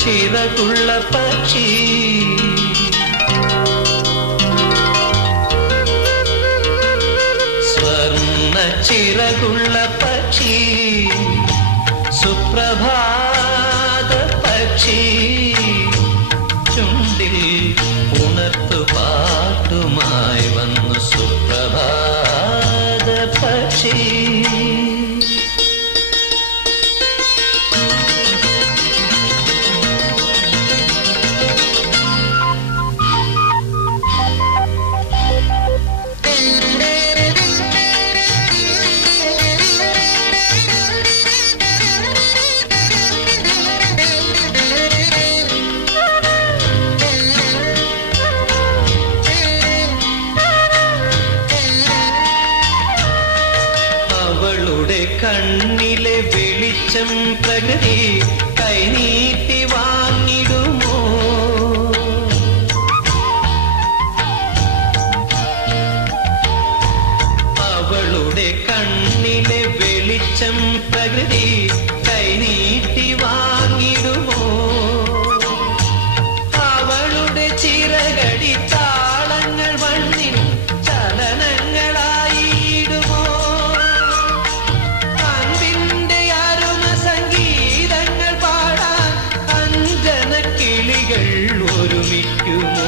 ചിറകുള്ള പക്ഷി സ്വർണ്ണ ചിറകുള്ള പക്ഷി സുപ്രഭാത പക്ഷി ചുണ്ടിൽ ഉണർത്തു പാട്ടുമായി വന്നു സുപ്രഭാത പക്ഷി കണ്ണിലെ വെളിച്ചം പ്രകൃതി കൈനീട്ടി വാങ്ങിടുമോ അവളുടെ കണ്ണിലെ വെളിച്ചം പ്രകൃതി കൈനീട്ടി വാങ്ങിടുമോ അവളുടെ ചിറകടി താളങ്ങൾ മണ്ണിൽ ചലനങ്ങളായിടുമോ ഒരുമിക്കുമോ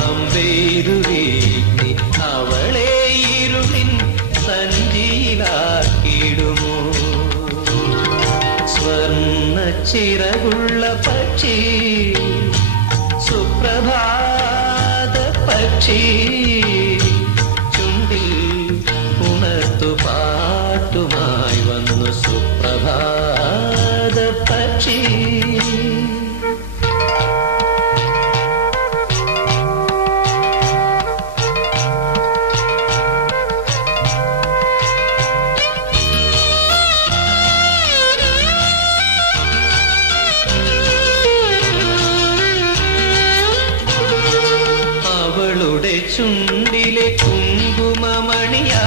അമ്പെയ്തുവീട്ടി അവളെ ഇരുളിൻ സഞ്ചിയിലാക്കിടുമോ സ്വർണ്ണ ചിറകുള്ള പക്ഷി സുപ്രഭാത പക്ഷി ചുണ്ടിൽ ഉണർത്തു പാട്ടുമായി വന്നു സുപ്രഭാത പക്ഷി ചുണ്ടിലെ കുങ്കുമമണിയാ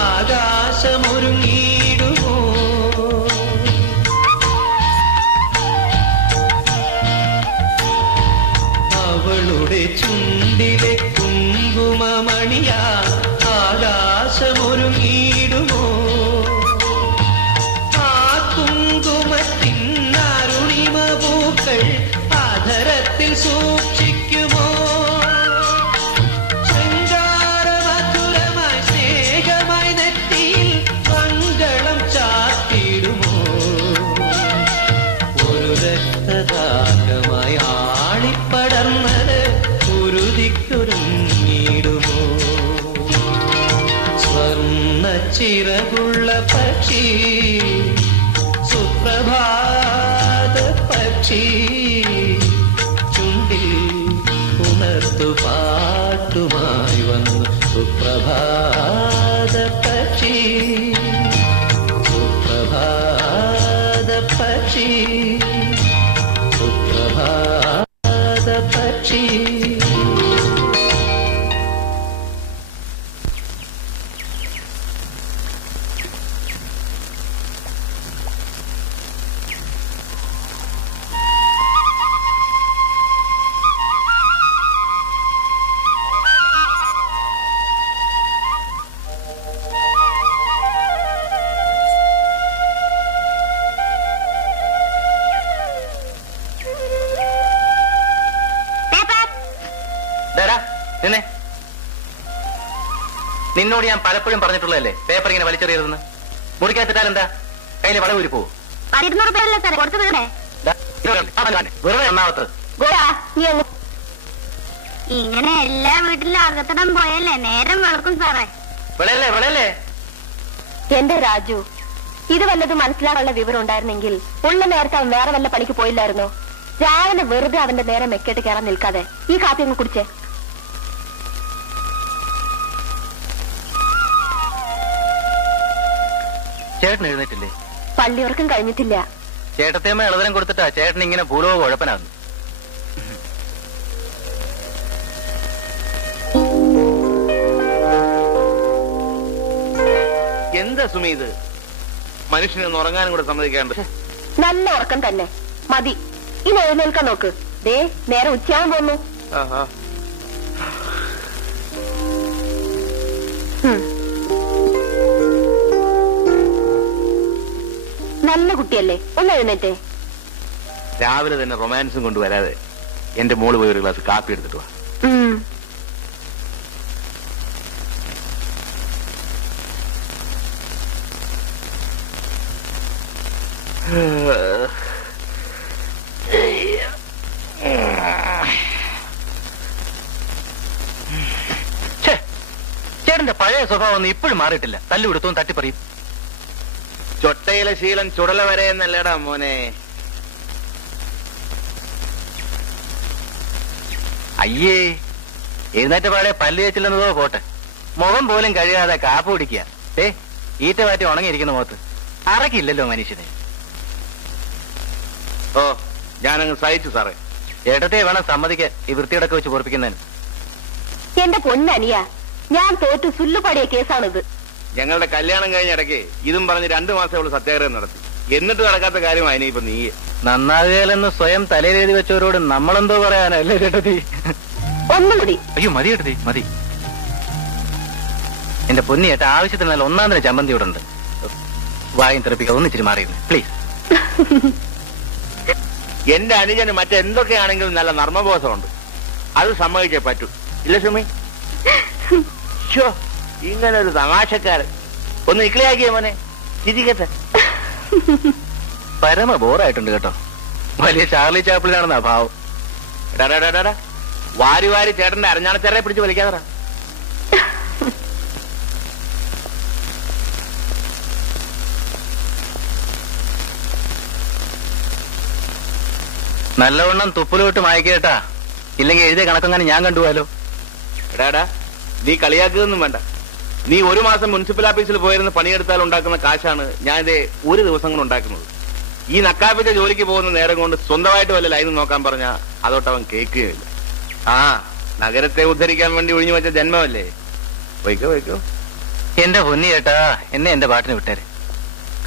ആകാശമൊരുങ്ങിടുമോ അവളുടെ ചുണ്ടിലെ കുങ്കുമമണിയാ ആകാശമൊരുങ്ങിടുമോ ആ കുങ്കുമത്തിൻ അരുണിമ പൂക്കൾ ആധരത്തിൽ സൂക്ഷിക്കുമോ ായി ആളിപ്പടർന്നത് ഉരുതിക്കുരുങ്ങിടുമോ സ്വർണ്ണ ചിറകുള്ള പക്ഷി സുപ്രഭാത പക്ഷി ചുണ്ടിൽ ഉണർത്തു പാട്ടുമായി വന്നു സുപ്രഭാത പക്ഷി സുപ്രഭാത പക്ഷി സുപ്രഭാത പക്ഷി നിന്നോട് ഞാൻ പലപ്പോഴും പറഞ്ഞിട്ടുള്ളതല്ലേ പേപ്പർ ഇങ്ങനെ വലിച്ചെറിയരുതെന്ന് മുറിക്കാത്തിട്ടാൽ എന്താ കയ്യിലെ വളവൂരി പോവും വെറുതെ ഒന്നാമത്ത് ഇങ്ങനെ എല്ലാ വീട്ടിലും അകത്തിടം പോയല്ലേ നേരം വെളുക്കും സാറേ വിളയല്ലേ വിളയല്ലേ എന്റെ രാജു ഇത് വല്ലതും മനസ്സിലാകാനുള്ള വിവരം ഉണ്ടായിരുന്നെങ്കിൽ ഉള്ള നേരത്തെ അവൻ വേറെ വല്ല പണിക്ക് പോയില്ലായിരുന്നോ രാവിലെ വെറുതെ അവന്റെ നേരെ മെക്കേട്ട് കയറാൻ നിൽക്കാതെ ഈ കാപ്പി അങ്ങ് കുടിച്ചേ ചേട്ടൻ എഴുന്നേറ്റില്ലേ പള്ളിയുറക്കം കഴിഞ്ഞിട്ടില്ല ചേട്ടത്തേമ്മ ഇളതരം കൊടുത്തിട്ടാ ചേട്ടൻ ഇങ്ങനെ ഭൂലോക കുഴപ്പനാകുന്നു എന്താ സുമി ഇത് മനുഷ്യനൊന്ന് ഉറങ്ങാനും കൂടെ സമ്മതിക്കാണ്ട് നല്ല ഉറക്കം തന്നെ മതി ഇനി എഴുന്നേൽക്കാൻ നോക്ക്. ദേ നേരെ ഉച്ചയാവാൻ പോന്നു. നല്ല കുട്ടിയല്ലേ, ഒന്ന് എഴുന്നേറ്റേ. രാവിലെ തന്നെ റൊമാൻസും കൊണ്ടുവരാതെ എന്റെ മോള് പോയി ഒരു ഗ്ലാസ് കാപ്പി എടുത്തിട്ട് വാ. ചേട്ടന്റെ പഴയ സ്വഭാവം ഒന്നും ഇപ്പോഴും മാറിയിട്ടില്ല. തല്ലുകൊടുത്തും തട്ടിപ്പറിയും. ചൊട്ടയിലെ ശീലം ചുടല വരെ എന്നല്ലേടാ മോനെ. അയ്യേ, എഴുന്നേറ്റ പാടെ പല്ല് തേച്ചില്ലെന്നതോ പോട്ടെ, മുഖം പോലും കഴിയാതെ കാപ്പ് കുടിക്കുക. ഈറ്റ മാറ്റി ഉണങ്ങിയിരിക്കുന്ന മുഖത്ത് അറക്കില്ലല്ലോ മനുഷ്യനെ. ഓ, ഞാനങ്ങ് സഹിച്ചു സാറേ. ഏട്ടത്തെ വേണം സമ്മതിക്കാൻ ഈ വൃത്തിയോടൊക്കെ വെച്ച് പൊറപ്പിക്കുന്നതിന്. എന്റെ പൊന്നനിയ, ഞാൻ തോറ്റു സുല്ലുപാടിയ കേസാണിത്. ഞങ്ങളുടെ കല്യാണം കഴിഞ്ഞ ഇടയ്ക്ക് ഇതും പറഞ്ഞ് 2 മാസം അവള് സത്യാഗ്രഹം നടത്തി. എന്നിട്ട് നടക്കാത്ത കാര്യമായി ഇനിയിപ്പൊ നീ. നന്നാകുകയെന്ന് സ്വയം തലയിലെഴുതി വെച്ചവരോട് നമ്മളെന്തോ പറയാനല്ലേ ചേട്ടത്തി? ഒന്നും കൂടി. അയ്യോ മതി ചേട്ടത്തി, മതി. എന്റെ പൊന്നി ഏട്ട, ആവശ്യത്തിന് നല്ല ഒന്നാം തന്നെ ചമ്മന്തി ഇവിടെ ഉണ്ട്. വായും തെറിപ്പിക്കുക, ഒന്നിച്ചിരി മാറിയിരുന്നു പ്ലീസ്. എന്റെ അനുജന് മറ്റെന്തൊക്കെയാണെങ്കിലും നല്ല നർമ്മബോധമുണ്ട്. അത് സമ്മതിച്ചേ പറ്റൂ. ഇല്ല സുമി? ഇങ്ങനെ ഒരു തമാശക്കാരൻ ഒന്ന് ഇക്ലിയാക്കിയ മോനെ, ചിരിക്കട്ടെ. പരമ ബോറായിട്ടുണ്ട് കേട്ടോ. വലിയ ചാർലി ചാപ്പിളിനാണെന്നാ ഭാവം. വാരി വാരി ചേട്ടന്റെ അരഞ്ഞാണച്ചേറെ പിടിച്ച് വലിക്കാതറ. നല്ലവണ്ണം തുപ്പലോട്ട് മായക്കേട്ടാ, ഇല്ലെങ്കിൽ എഴുതിയ കണക്കെങ്ങനെ ഞാൻ കണ്ടുപോയാലോ. എടാടാ, നീ കളിയാക്കുകയൊന്നും വേണ്ട. നീ 1 മാസം മുനിസിപ്പൽ ഓഫീസിൽ പോയിരുന്ന് പണിയെടുത്താൽ ഉണ്ടാക്കുന്ന കാശാണ് ഞാൻ ഇതേ 1 ദിവസം കൊണ്ട് ഉണ്ടാക്കുന്നത്. ഈ നക്കാപ്പിച്ച ജോലിക്ക് പോകുന്ന നേരം കൊണ്ട് സ്വന്തമായിട്ട് വല്ല ലൈൻ നോക്കാൻ പറഞ്ഞാ അതോട്ടവൻ കേൾക്കുകയില്ല. ആ, നഗരത്തെ ഉദ്ധരിക്കാൻ വേണ്ടി ഒഴിഞ്ഞു വെച്ച ജന്മമല്ലേ. വയ്ക്കോ വയ്ക്കോ. എന്റെ പൊന്നി ചേട്ടാ, എന്നെ എന്റെ പാട്ടിന് വിട്ടേരെ.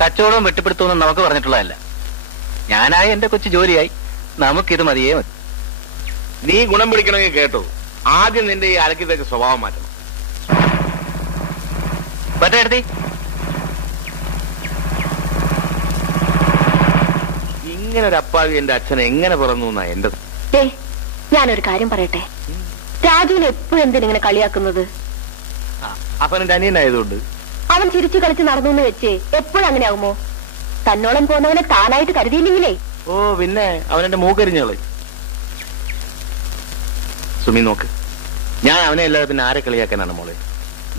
കച്ചവടവും വെട്ടിപ്പിടുത്തവും നമുക്ക് പറഞ്ഞിട്ടുള്ളതല്ല. ഞാനായി എന്റെ കൊച്ചു ജോലിയായി, നമുക്കിത് മതിയേ മതി. നീ ഗുണം പിടിക്കണമെങ്കിൽ കേട്ടോ, ആദ്യം നിന്റെ ഈ അലക്കി തേച്ച സ്വഭാവം മാറ്റണം. പറ്റേടത്തി, ഇങ്ങനെ ഒരു അപ്പാവി എന്റെ അച്ഛനെ എങ്ങനെ പിറന്നു എന്നാ എന്റെ. ഞാനൊരു കാര്യം പറയട്ടെ, രാജുവിനെ എപ്പോഴും എന്തിനിങ്ങനെ കളിയാക്കുന്നത്? അവൻ എന്റെ അനിയനായതുകൊണ്ട്. അവൻ ചിരിച്ചു കളിച്ച് നടന്നു എന്ന് വെച്ച് എപ്പോഴും അങ്ങനെ ആകുമോ? തന്നോളം പോന്നവനെ താനായിട്ട് കരുതിയില്ലെങ്കിലേ. ഓ പിന്നെ അവനെന്റെ മൂക്കരിഞ്ഞോളെ. സുമി നോക്ക്, ഞാൻ അവനെ അല്ലാതെ പിന്നെ ആരെ കളിയാക്കാനാണ് മോളെ?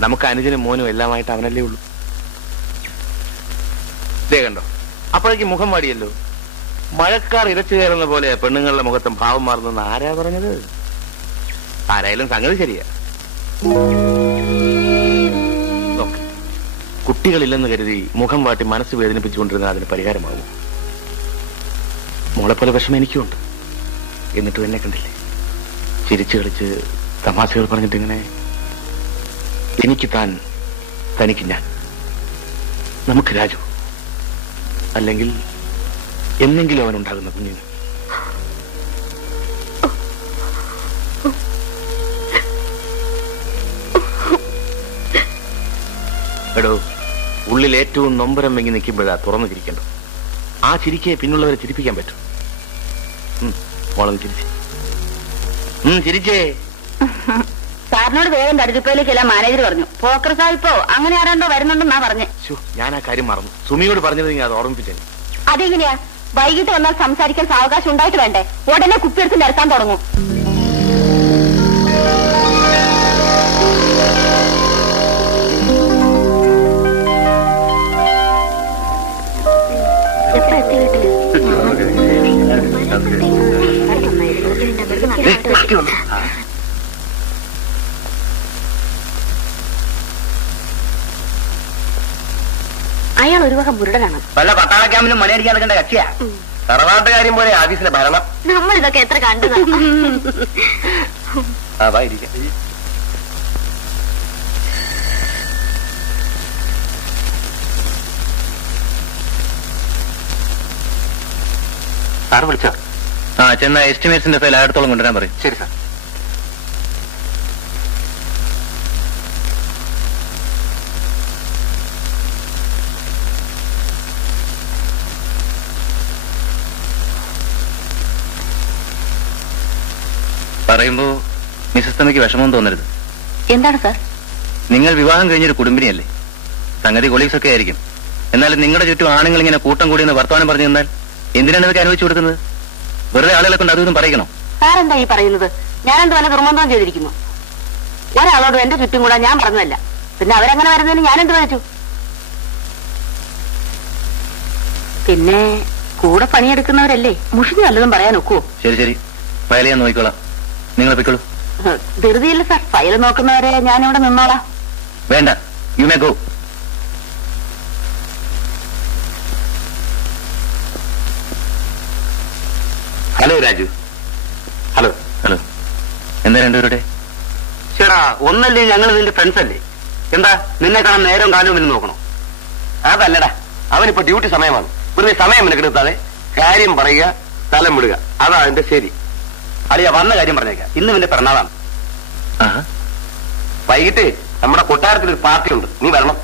നമുക്ക് അനുജനും മോനും എല്ലാമായിട്ട് അവനല്ലേ ഉള്ളൂ. ഇതേ കണ്ടോ, അപ്പോഴേക്ക് മുഖം വാടിയല്ലോ. മഴക്കാർ ഇരച്ചു കയറുന്ന പോലെ പെണ്ണുങ്ങളുടെ മുഖത്തും ഭാവം മാറുന്നെന്ന് ആരാ പറഞ്ഞത്? ആരായാലും സംഗതി ശരിയാ. നോക്ക്, കുട്ടികളില്ലെന്ന് കരുതി മുഖം വാട്ടി മനസ്സ് വേദനിപ്പിച്ചുകൊണ്ടിരുന്ന അതിന് പരിഹാരമാകും. മോളെ പോലെ വിഷമം എനിക്കുണ്ട്. എന്നിട്ടും എന്നെ കണ്ടില്ലേ, ചിരിച്ചു കളിച്ച് തമാശകൾ പറഞ്ഞിട്ട് ഇങ്ങനെ. എനിക്ക് താൻ, തനിക്ക് ഞാൻ, നമുക്ക് രാജു, അല്ലെങ്കിൽ എന്നെങ്കിലും അവനുണ്ടാകുന്ന കുഞ്ഞിന്. എടോ, ഉള്ളിൽ ഏറ്റവും നൊമ്പരം വെങ്ങി നിൽക്കുമ്പോഴാ തുറന്നു ചിരിക്കണ്ടോ. ആ ചിരിക്കെ പിന്നുള്ളവരെ ചിരിപ്പിക്കാൻ പറ്റും. മോളൊന്ന് ചിരിച്ചേ, ചിരിച്ചേ. സാറിനോട് വേഗം തടിച്ചുപ്പയിലേക്കല്ല മാനേജർ പറഞ്ഞു. പോക്കർ സാഹിപ്പോ അങ്ങനെ ആരാണ്ടോ വരുന്നുണ്ടെന്നാ പറഞ്ഞേ. ഞാൻ ആ കാര്യം മറന്നു. സുമിയോട് പറഞ്ഞത് അത് ഓർമ്മിപ്പിച്ചേ. അതെങ്ങനെയാ? വൈകിട്ട് വന്നാൽ സംസാരിക്കാൻ സാവകാശം ഉണ്ടായിട്ട് വേണ്ടേ? ഉടനെ കുപ്പിയെടുത്ത് നിരത്താൻ തുടങ്ങും. അയാൾ ഒരു വക മുരടനാണ്. വല്ല പട്ടാള ക്യാമ്പിലും മണിയടിക്കാൻ നടക്കേണ്ട കക്ഷിയാ. തറവാട്ട് കാര്യം പോലെ ആഫീസിലെ ഭരണം. നമ്മൾ ഇതൊക്കെ എത്ര കണ്ടതാ. അതായിരിക്കാം. സാറ് വിളിച്ചോ? ആ ചെന്ന എസ്റ്റിമേറ്റ്സിന്റെ ഫയൽ ആയിരത്തോളം കൊണ്ടുവരാൻ പറയും. ശരി സാർ. പറയുമ്പോ മിസ്സസ് തമ്മിക്ക് വിഷമം തോന്നരുത്. എന്താണ് സാർ? നിങ്ങൾ വിവാഹം കഴിഞ്ഞൊരു കുടുംബിനിയല്ലേ, സംഗതി കൊളീഗ്സ് ഒക്കെ ആയിരിക്കും. എന്നാലും നിങ്ങളുടെ ചുറ്റും ആണുങ്ങൾ ഇങ്ങനെ കൂട്ടം കൂടി എന്ന് വർത്തമാനം പറഞ്ഞു തന്നാൽ എന്തിനാണ് ഇതൊക്കെ അനുവദിച്ചു കൊടുക്കുന്നത്? വെറുതെ ആളുകളെ കൊണ്ട് അതും പറയിക്കണോ? സാറെന്താ ഈ പറയുന്നത്? ഞാനെന്ത് വല്ല ദുർമന്ത്രം ചെയ്തിരിക്കുന്നു? ഒരാളോട് എന്റെ ചുറ്റും കൂടാ ഞാൻ പറഞ്ഞതല്ല. പിന്നെ അവരങ്ങനെ വരുന്നതിന് ഞാനെന്ത് വരച്ചു? പിന്നെ കൂടെ പണിയെടുക്കുന്നവരല്ലേ, മുഷിഞ്ഞ് നല്ലതും പറയാൻ ഒക്കുവോ? ശരി ശരി, ഫയൽ ഞാൻ നോക്കിക്കോളാം, നിങ്ങൾ പൊയ്ക്കോളൂ. ധൃതിയില്ല സാർ, ഫയൽ നോക്കുന്നവരെ ഞാനിവിടെ നിന്നോളാം. വേണ്ട, you may go. Hello Raju. Hello. Hello, എന്താ രണ്ടുപേരുടെ? ചേടാ, ഒന്നല്ലേ ഞങ്ങൾ നിന്റെ ഫ്രണ്ട്സ് അല്ലേ? എന്താ നിന്നെ കാണാൻ നേരം കാലവും എന്ന് നോക്കണോ? അതല്ലടാ, അവനിപ്പോ ഡ്യൂട്ടി സമയമാണ്. വെറുതെ സമയം മെനക്കെടുത്താതെ കാര്യം പറയുക, സ്ഥലം വിടുക, അതാ അതിന്റെ ശരി. അളിയ വന്ന കാര്യം പറഞ്ഞേക്കാം. ഇന്ന് നിന്റെ പിറന്നാളാണ്. വൈകിട്ട് നമ്മുടെ കൊട്ടാരത്തിൽ ഒരു പാർട്ടി ഉണ്ട്, നീ വരണം.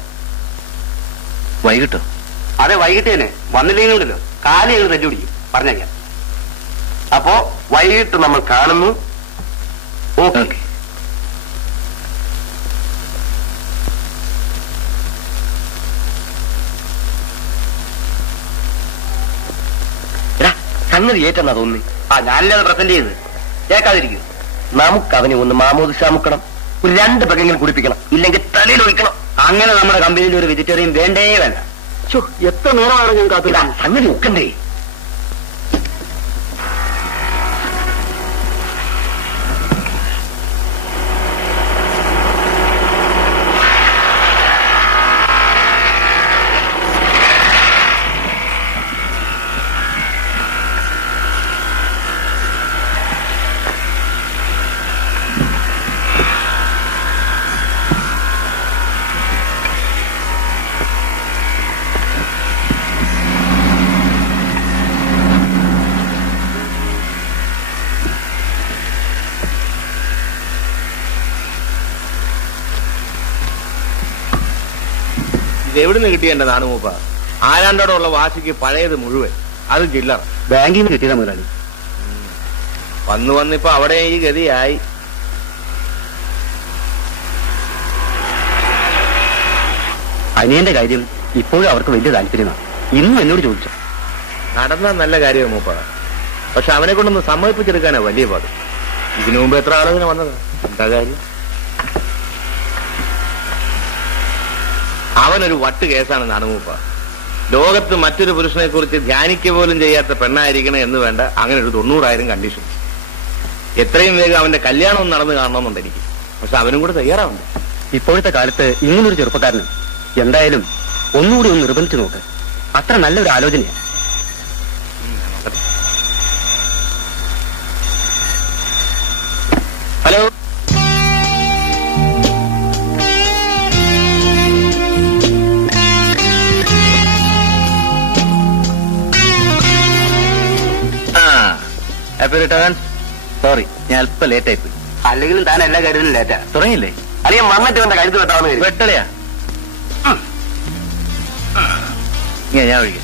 വൈകിട്ടോ? അതെ, വൈകിട്ട് തന്നെ. വന്നില്ലെങ്കിലുണ്ടല്ലോ കാലി ഞങ്ങൾ തല്ലി പിടിക്കും, പറഞ്ഞേക്കാം. അപ്പോ വൈകിട്ട് നമ്മൾ കാണുന്നു. ഓക്കെ. സംഗതി ഏറ്റെന്നാ തോന്നി. ഞാനല്ലേ അത് പ്രസന്റ് ചെയ്ത് കേൾക്കാതിരിക്കും. നമുക്ക് അവനെ ഒന്ന് മാമോദിസ മുക്കണം, ഒരു 2 പെക്കെങ്കിലും കുടിപ്പിക്കണം, ഇല്ലെങ്കിൽ തലയിൽ ഒഴിക്കണം. അങ്ങനെ നമ്മുടെ കമ്പനിയിൽ ഒരു വെജിറ്റേറിയൻ വേണ്ടേ വേണ്ട. എത്ര നേരമാണ് ഞാൻ കാത്തില്ല. സംഗതി ഒക്കണ്ടേ? എവിടുന്ന് കിട്ടിയ എന്റെ നാണുമൂപ്പ? ആരാണ്ടോടുള്ള വാശിക്ക് പഴയത് മുഴുവൻ, അത് ചില്ലറ. ബാങ്കിൽ നിന്ന് കിട്ടിയതാ മുതലാളി. വന്നിപ്പോ അവിടെ ഈ ഗതിയായി. അനിയന്റെ കാര്യം ഇപ്പോഴും അവർക്ക് വലിയ താല്പര്യമാണ്. ഇന്നും എന്നോട് ചോദിച്ചു. നടന്ന നല്ല കാര്യമാണ് മൂപ്പ, പക്ഷെ അവനെ കൊണ്ടൊന്ന് സമ്മതിപ്പിച്ചെടുക്കാനാ വലിയ പാട്. ഇതിനു മുമ്പ് എത്ര ആളുകൾ വന്നത്, എന്താ കാര്യം? അവനൊരു വട്ട് കേസാണ് നാണുമൂപ്പ. ലോകത്ത് മറ്റൊരു പുരുഷനെ കുറിച്ച് ധ്യാനിക്കുക പോലും ചെയ്യാത്ത പെണ്ണായിരിക്കണം എന്ന് വേണ്ട, അങ്ങനെ ഒരു 90,000 കണ്ടീഷൻ. എത്രയും വേഗം അവന്റെ കല്യാണം നടന്നു കാണണമെന്നുണ്ട് എനിക്ക്. പക്ഷെ അവനും കൂടെ തയ്യാറാവുണ്ട്. ഇപ്പോഴത്തെ കാലത്ത് ഇങ്ങനൊരു ചെറുപ്പക്കാരനും എന്തായാലും ഒന്നുകൂടി ഒന്ന് നിർബന്ധിച്ചു നോക്ക്. അത്ര നല്ലൊരു ആലോചനയാണ്. ഹലോ. സോറി, ഞാൻ അല്പം ലേറ്റ് ആയിപ്പോയി. അല്ലെങ്കിലും താൻ എല്ലാ കാര്യത്തിലും ലേറ്റാ. തുടങ്ങിയില്ലേ? അല്ലെങ്കിൽ വന്നിട്ട് വേണ്ട കഴുത്ത് വെട്ടാവുന്ന വെട്ടലയാ? ഞാൻ ഒഴിക്കാം.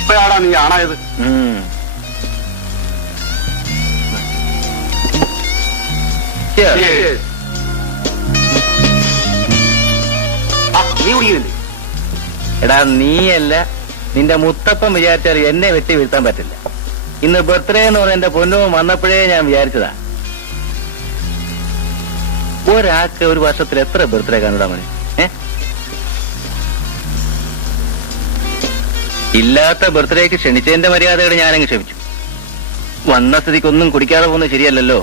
ഇപ്പോഴാണോ നീ ആണായത്? നീ കുടിക്കുന്നില്ലേ? എടാ, നീയല്ല, നിന്റെ മുത്തപ്പൻ വിചാരിച്ചാൽ എന്നെ വെട്ടി വീഴ്ത്താൻ പറ്റില്ല. ഇന്ന് ബർത്ത്ഡേ എന്ന് പറഞ്ഞ എന്റെ പൊന്നോ വന്നപ്പോഴേ ഞാൻ വിചാരിച്ചതാ. ഒരാൾക്ക് ഒരു വർഷത്തിൽ എത്ര ബർത്ത്ഡേ കാണൂടാ മണി? ഇല്ലാത്ത ബർത്ത്ഡേക്ക് ക്ഷണിച്ചതിന്റെ മര്യാദകൾ ഞാനങ്ങ് ക്ഷമിച്ചു. വന്ന സ്ഥിതിക്കൊന്നും കുടിക്കാതെ പോകുന്നത് ശരിയല്ലല്ലോ.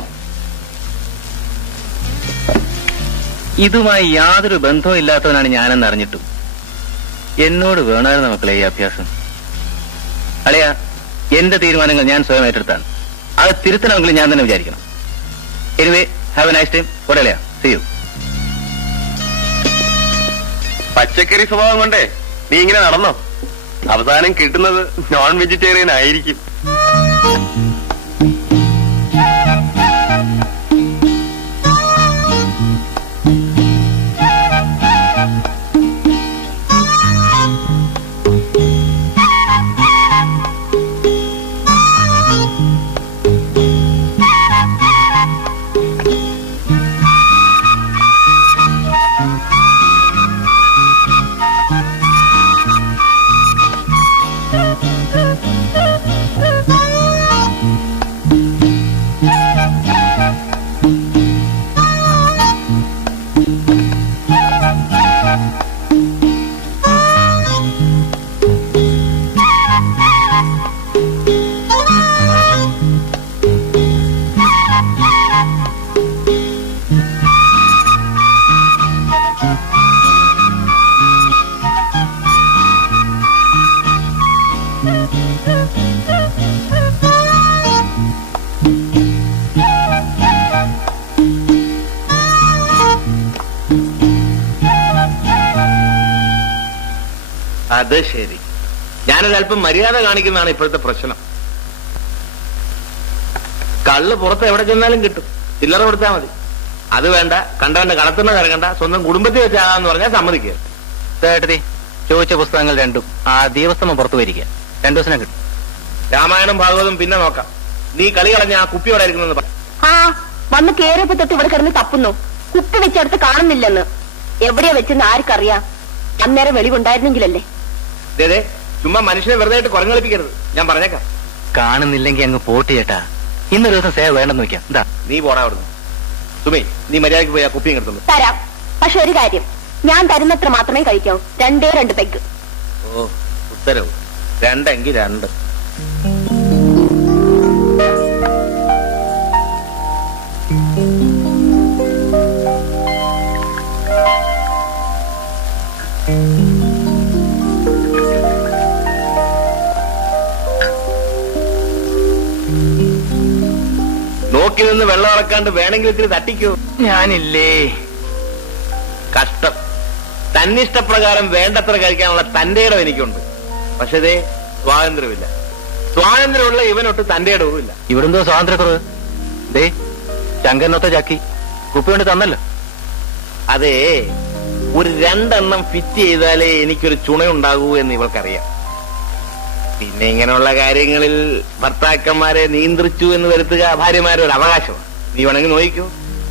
ഇതുമായി യാതൊരു ബന്ധവും ഇല്ലാത്തവനാണ് ഞാനെന്ന് അറിഞ്ഞിട്ടും എന്നോട് വേണമായിരുന്നു മക്കളെ ഈ അഭ്യാസം. അളിയാ, എന്റെ തീരുമാനങ്ങൾ ഞാൻ സ്വയം ഏറ്റെടുത്താണ്. അത് തിരുത്തണമെങ്കിൽ ഞാൻ തന്നെ വിചാരിക്കണം. Anyway, have a nice time. ഒരളിയാ, സീ യു. പച്ചക്കറി സ്വഭാവം കൊണ്ടേ നീ ഇങ്ങനെ നടന്നോ, അവസാനം കിട്ടുന്നത് നോൺ വെജിറ്റേറിയൻ ആയിരിക്കും. അത് ശരി, ഞാനൊരല്പം മര്യാദ കാണിക്കുന്നതാണ് ഇപ്പോഴത്തെ പ്രശ്നം. കള്ള് പുറത്ത് എവിടെ ചെന്നാലും കിട്ടും, ചില്ലറ കൊടുത്താൽ മതി. അത് വേണ്ട, കണ്ടവന്റെ കളത്തുന്നത് ഇറങ്ങണ്ട, സ്വന്തം കുടുംബത്തിൽ വെച്ചാന്ന് പറഞ്ഞാൽ സമ്മതിക്കുക. ചേട്ടത്തി ചോദിച്ച പുസ്തകങ്ങൾ രണ്ടും ആ ദിവസം പുറത്തു വരിക, 2 ദിവസം കിട്ടും. രാമായണം ഭാഗവതം പിന്നെ നോക്കാം. നീ കളി കളഞ്ഞ ആ കുപ്പി അവിടെ ഇരിക്കുന്നെന്ന് പറ. ആ വന്ന് കേറിയപ്പോ തൊട്ട് ഇവിടെ കിടന്ന് തപ്പുന്നു. കുപ്പി വെച്ചെടുത്ത് കാണുന്നില്ലെന്ന്. എവിടെയാ വെച്ചെന്ന് ആർക്കറിയാം? അന്നേരം വെളിവുണ്ടായിരുന്നെങ്കിലല്ലേ. അതെ, ചുമ്മാ മനുഷ്യനെ വെറുതെ ആയിട്ട് കുരങ്ങളിപ്പിക്കരുത്, ഞാൻ പറഞ്ഞേക്കാം. കാണുന്നില്ലെങ്കിൽ അങ്ങ് പോട്ട് ചേട്ടാ, ഇന്നൊരു ദിവസം സേവ വേണ്ടെന്ന് വെക്കാം. എന്താ നീ പോടാ അവിടുന്ന്. സുമി, നീ മര്യാദയ്ക്ക് പോയി ആ കുപ്പിയും കിടത്തുള്ളൂ. തരാം, പക്ഷെ ഒരു കാര്യം, ഞാൻ തരുന്നത്ര മാത്രമേ കഴിക്കാവൂ. 2 പെഗ്. ഓ, ഉത്തരവ്. 2 എങ്കിൽ 2. നോക്കി നിന്ന് വെള്ളം ഇറക്കാണ്ട് വേണമെങ്കിൽ ഇത്തിരി തട്ടിക്കോ. ഞാനില്ലേ. കഷ്ടം. തന്നിഷ്ടപ്രകാരം വേണ്ടത്ര കഴിക്കാനുള്ള തന്റെ ഇടം എനിക്കുണ്ട്. പക്ഷേ ദേ സ്വാതന്ത്ര്യമില്ല. സ്വാതന്ത്ര്യമുള്ള ഇവനൊട്ട് തന്റെ ഇടവും ഇല്ല. ഇവിടെന്തോ സ്വാതന്ത്ര്യക്കുറവ്. ദേ ശങ്കരനൊത്ത ചാക്കി കുപ്പി കൊണ്ട് തന്നല്ലോ. അതേ, ഒരു 2 എണ്ണം ഫിറ്റ് ചെയ്താലേ എനിക്കൊരു ചുണയുണ്ടാകൂ എന്ന് ഇവൾക്കറിയാം. പിന്നെ ഇങ്ങനെയുള്ള കാര്യങ്ങളിൽ ഭർത്താക്കന്മാരെ നിയന്ത്രിച്ചു എന്ന് വരുത്തുക ഭാര്യമാരുടെ ഒരു അവകാശമാണ്. നീ വേണമെങ്കിൽ നോക്കിക്കോ,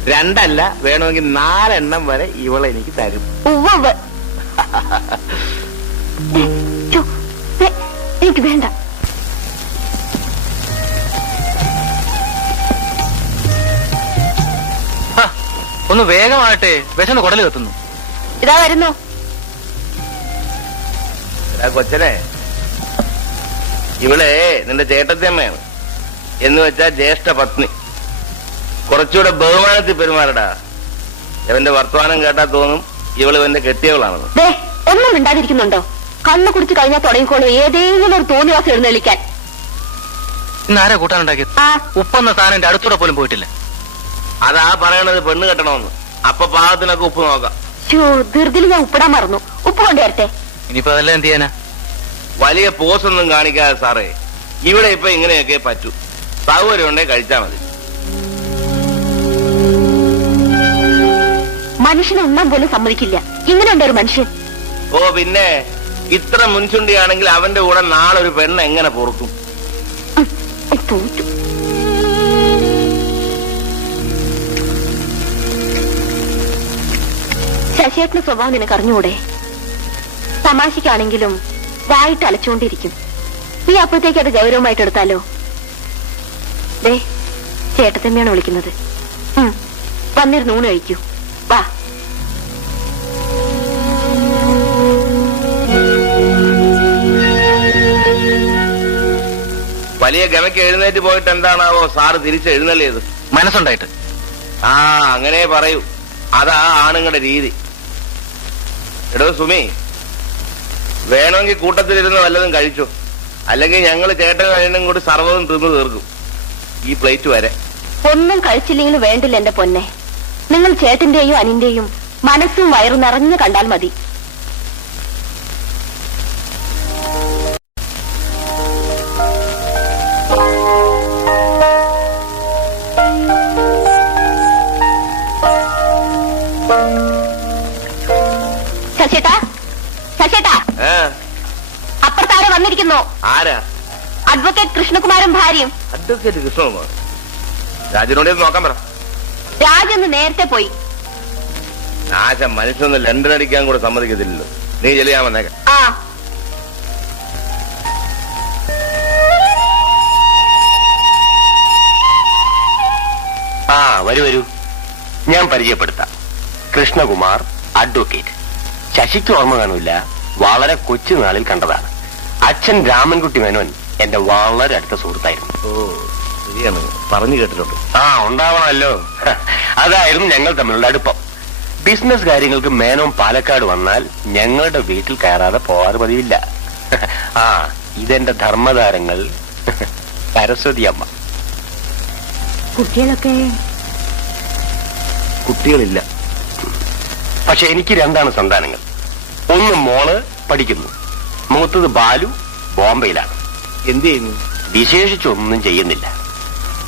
2 അല്ല, വേണമെങ്കിൽ 4 എണ്ണം വരെ ഇവളെ എനിക്ക് തരും. എനിക്ക് വേണ്ട. ഒന്ന് വേഗമാകട്ടെ, വിശന്ന് കുടല് കത്തുന്നു. ഇതാ വരുന്നു. കൊച്ചനെ, ഇവളെ നിന്റെ ചേട്ടത്തിയമ്മയാണ്. എന്ന് വെച്ചാ ജ്യേഷ്ഠ പത്നി. കുറച്ചുകൂടെ ബഹുമാനത്തിൽ പെരുമാറടാ. ഇവന്റെ വർത്തമാനം കേട്ടാ തോന്നും ഇവള് ഇവന്റെ കെട്ടിയവളാണെന്ന്. ഒന്നും മിണ്ടാതിരിക്കുന്നുണ്ടോ? കണ്ണു കുടിച്ച് കഴിഞ്ഞാൽ തുടങ്ങിക്കോളൂ ഏതെങ്കിലും ഒരു തോന്നിവാസം എഴുന്നള്ളിക്കാൻ. ഇന്നാരാ കൂട്ടാനുണ്ടാക്കിയത്? ഉപ്പെന്ന സാധനം എന്റെ അടുത്തൂടെ പോലും പോയിട്ടില്ല. അതാ പറയണത്, പെണ്ണ് കെട്ടണമെന്ന്. അപ്പൊ പാകത്തിനൊക്കെ ഉപ്പ് നോക്കാം. ധൃതിൽ ഞാൻ ഉപ്പിടാൻ മറന്നു. ഉപ്പ് കൊണ്ടുവരട്ടെ. ഇനിയിപ്പോ അതെല്ലാം എന്ത് ചെയ്യാനാ? വലിയ പോസൊന്നും കാണിക്കാതെ സാറേ, ഇവിടെ ഇപ്പൊ ഇങ്ങനെയൊക്കെ പറ്റൂ. സൗകര്യം ഉണ്ടെങ്കിൽ കഴിച്ചാ മതി. മനുഷ്യനെ ഉണ്ണാൻ പോലും സമ്മതിക്കില്ല. ഇങ്ങനെയുണ്ട് ഒരു മനുഷ്യൻ. ഓ പിന്നെ, ഇത്ര മുൻചുണ്ടിയാണെങ്കിൽ അവന്റെ കൂടെ നാളെ ഒരു പെണ്ണ് എങ്ങനെ പൊറുക്കും? തോറ്റു. ശശിയേട്ടന്റെ സ്വഭാവം നിനക്ക് അറിഞ്ഞൂടെ? തമാശക്കാണെങ്കിലും വായിട്ട് അലച്ചുകൊണ്ടിരിക്കും. നീ അപ്പോഴത്തേക്ക് അത് ഗൗരവമായിട്ട് എടുത്താലോ? ദേ ചേട്ടത്തമ്മയാണ് വിളിക്കുന്നത്. വന്നിരുന്ന് ഊണ് കഴിക്കൂ. വാ. വലിയ ഗമയ്ക്ക് എഴുന്നേറ്റ് പോയിട്ട് എന്താണാവോ സാറ് തിരിച്ച് എഴുന്നള്ളിയത്? മനസ്സുണ്ടായിട്ട്. ആ, അങ്ങനെ പറയൂ. അതാ ആണുങ്ങളുടെ രീതി. എടോ സുമി, വേണമെങ്കിൽ കൂട്ടത്തിലിരുന്ന് വല്ലതും കഴിച്ചു. അല്ലെങ്കിൽ ഞങ്ങൾ ചേട്ടൻ കഴിയണം കൂടി സർവ്വതും തിന്നു തീർക്കും. ഈ പ്ലേറ്റ് വരെ. ഒന്നും കഴിച്ചില്ലെങ്കിലും വേണ്ടില്ല എന്റെ പൊന്നെ. നിങ്ങൾ ചേട്ടന്റെയും അനിന്റെയും മനസ്സും വയറും നിറഞ്ഞു കണ്ടാൽ മതി. ശശേട്ടാ, ഏ അപ്പുറത്താരെ വന്നിരിക്കുന്നു. ആരാ? അഡ്വക്കേറ്റ് കൃഷ്ണകുമാരും ഭാര്യയും. അഡ്വക്കേറ്റ് കൃഷ്ണകുമാർ. രാജുനോട് ഇത് നോക്കാൻ പറ. രാജൊന്ന് നേരത്തെ പോയി. നാശ മനുഷ്യനൊന്ന് ലണ്ടൻ അടിക്കാൻ കൂടെ സമ്മതിക്കത്തില്ലല്ലോ. നീ ചെല്ലിയാൻ വന്നേക്കാം. ആ ആ വരൂ വരൂ, ഞാൻ പരിചയപ്പെടുത്താം. കൃഷ്ണകുമാർ, അഡ്വക്കേറ്റ്. ശശിക്ക് ഓർമ്മ കാണൂല, വളരെ കൊച്ചുനാളിൽ കണ്ടതാണ്. അച്ഛൻ രാമൻകുട്ടി മേനോൻ എന്റെ വളരെ അടുത്ത സുഹൃത്തായിരുന്നു. ഓ ശരിയാണ്, പറഞ്ഞു കേട്ടിട്ടുണ്ട്. ആ ഉണ്ടാവണമല്ലോ. അതായിരുന്നു ഞങ്ങൾ തമ്മിലുള്ള അടുപ്പം. ബിസിനസ് കാര്യങ്ങൾക്ക് മേനോൻ പാലക്കാട് വന്നാൽ ഞങ്ങളുടെ വീട്ടിൽ കയറാതെ പോകാറ് പതിവില്ല. ആ ഇതെന്റെ ധർമ്മതാരങ്ങൾ സരസ്വതി അമ്മ. കുട്ടികളൊക്കെ കുട്ടികളില്ല. പക്ഷെ എനിക്ക് രണ്ടാണ് സന്താനങ്ങൾ. ഒന്ന് മോള് പഠിക്കുന്നു, മൂത്തത് ബാലു ബോംബെയിലാണ്. എന്ത് ചെയ്യുന്നു? വിശേഷിച്ചൊന്നും ചെയ്യുന്നില്ല.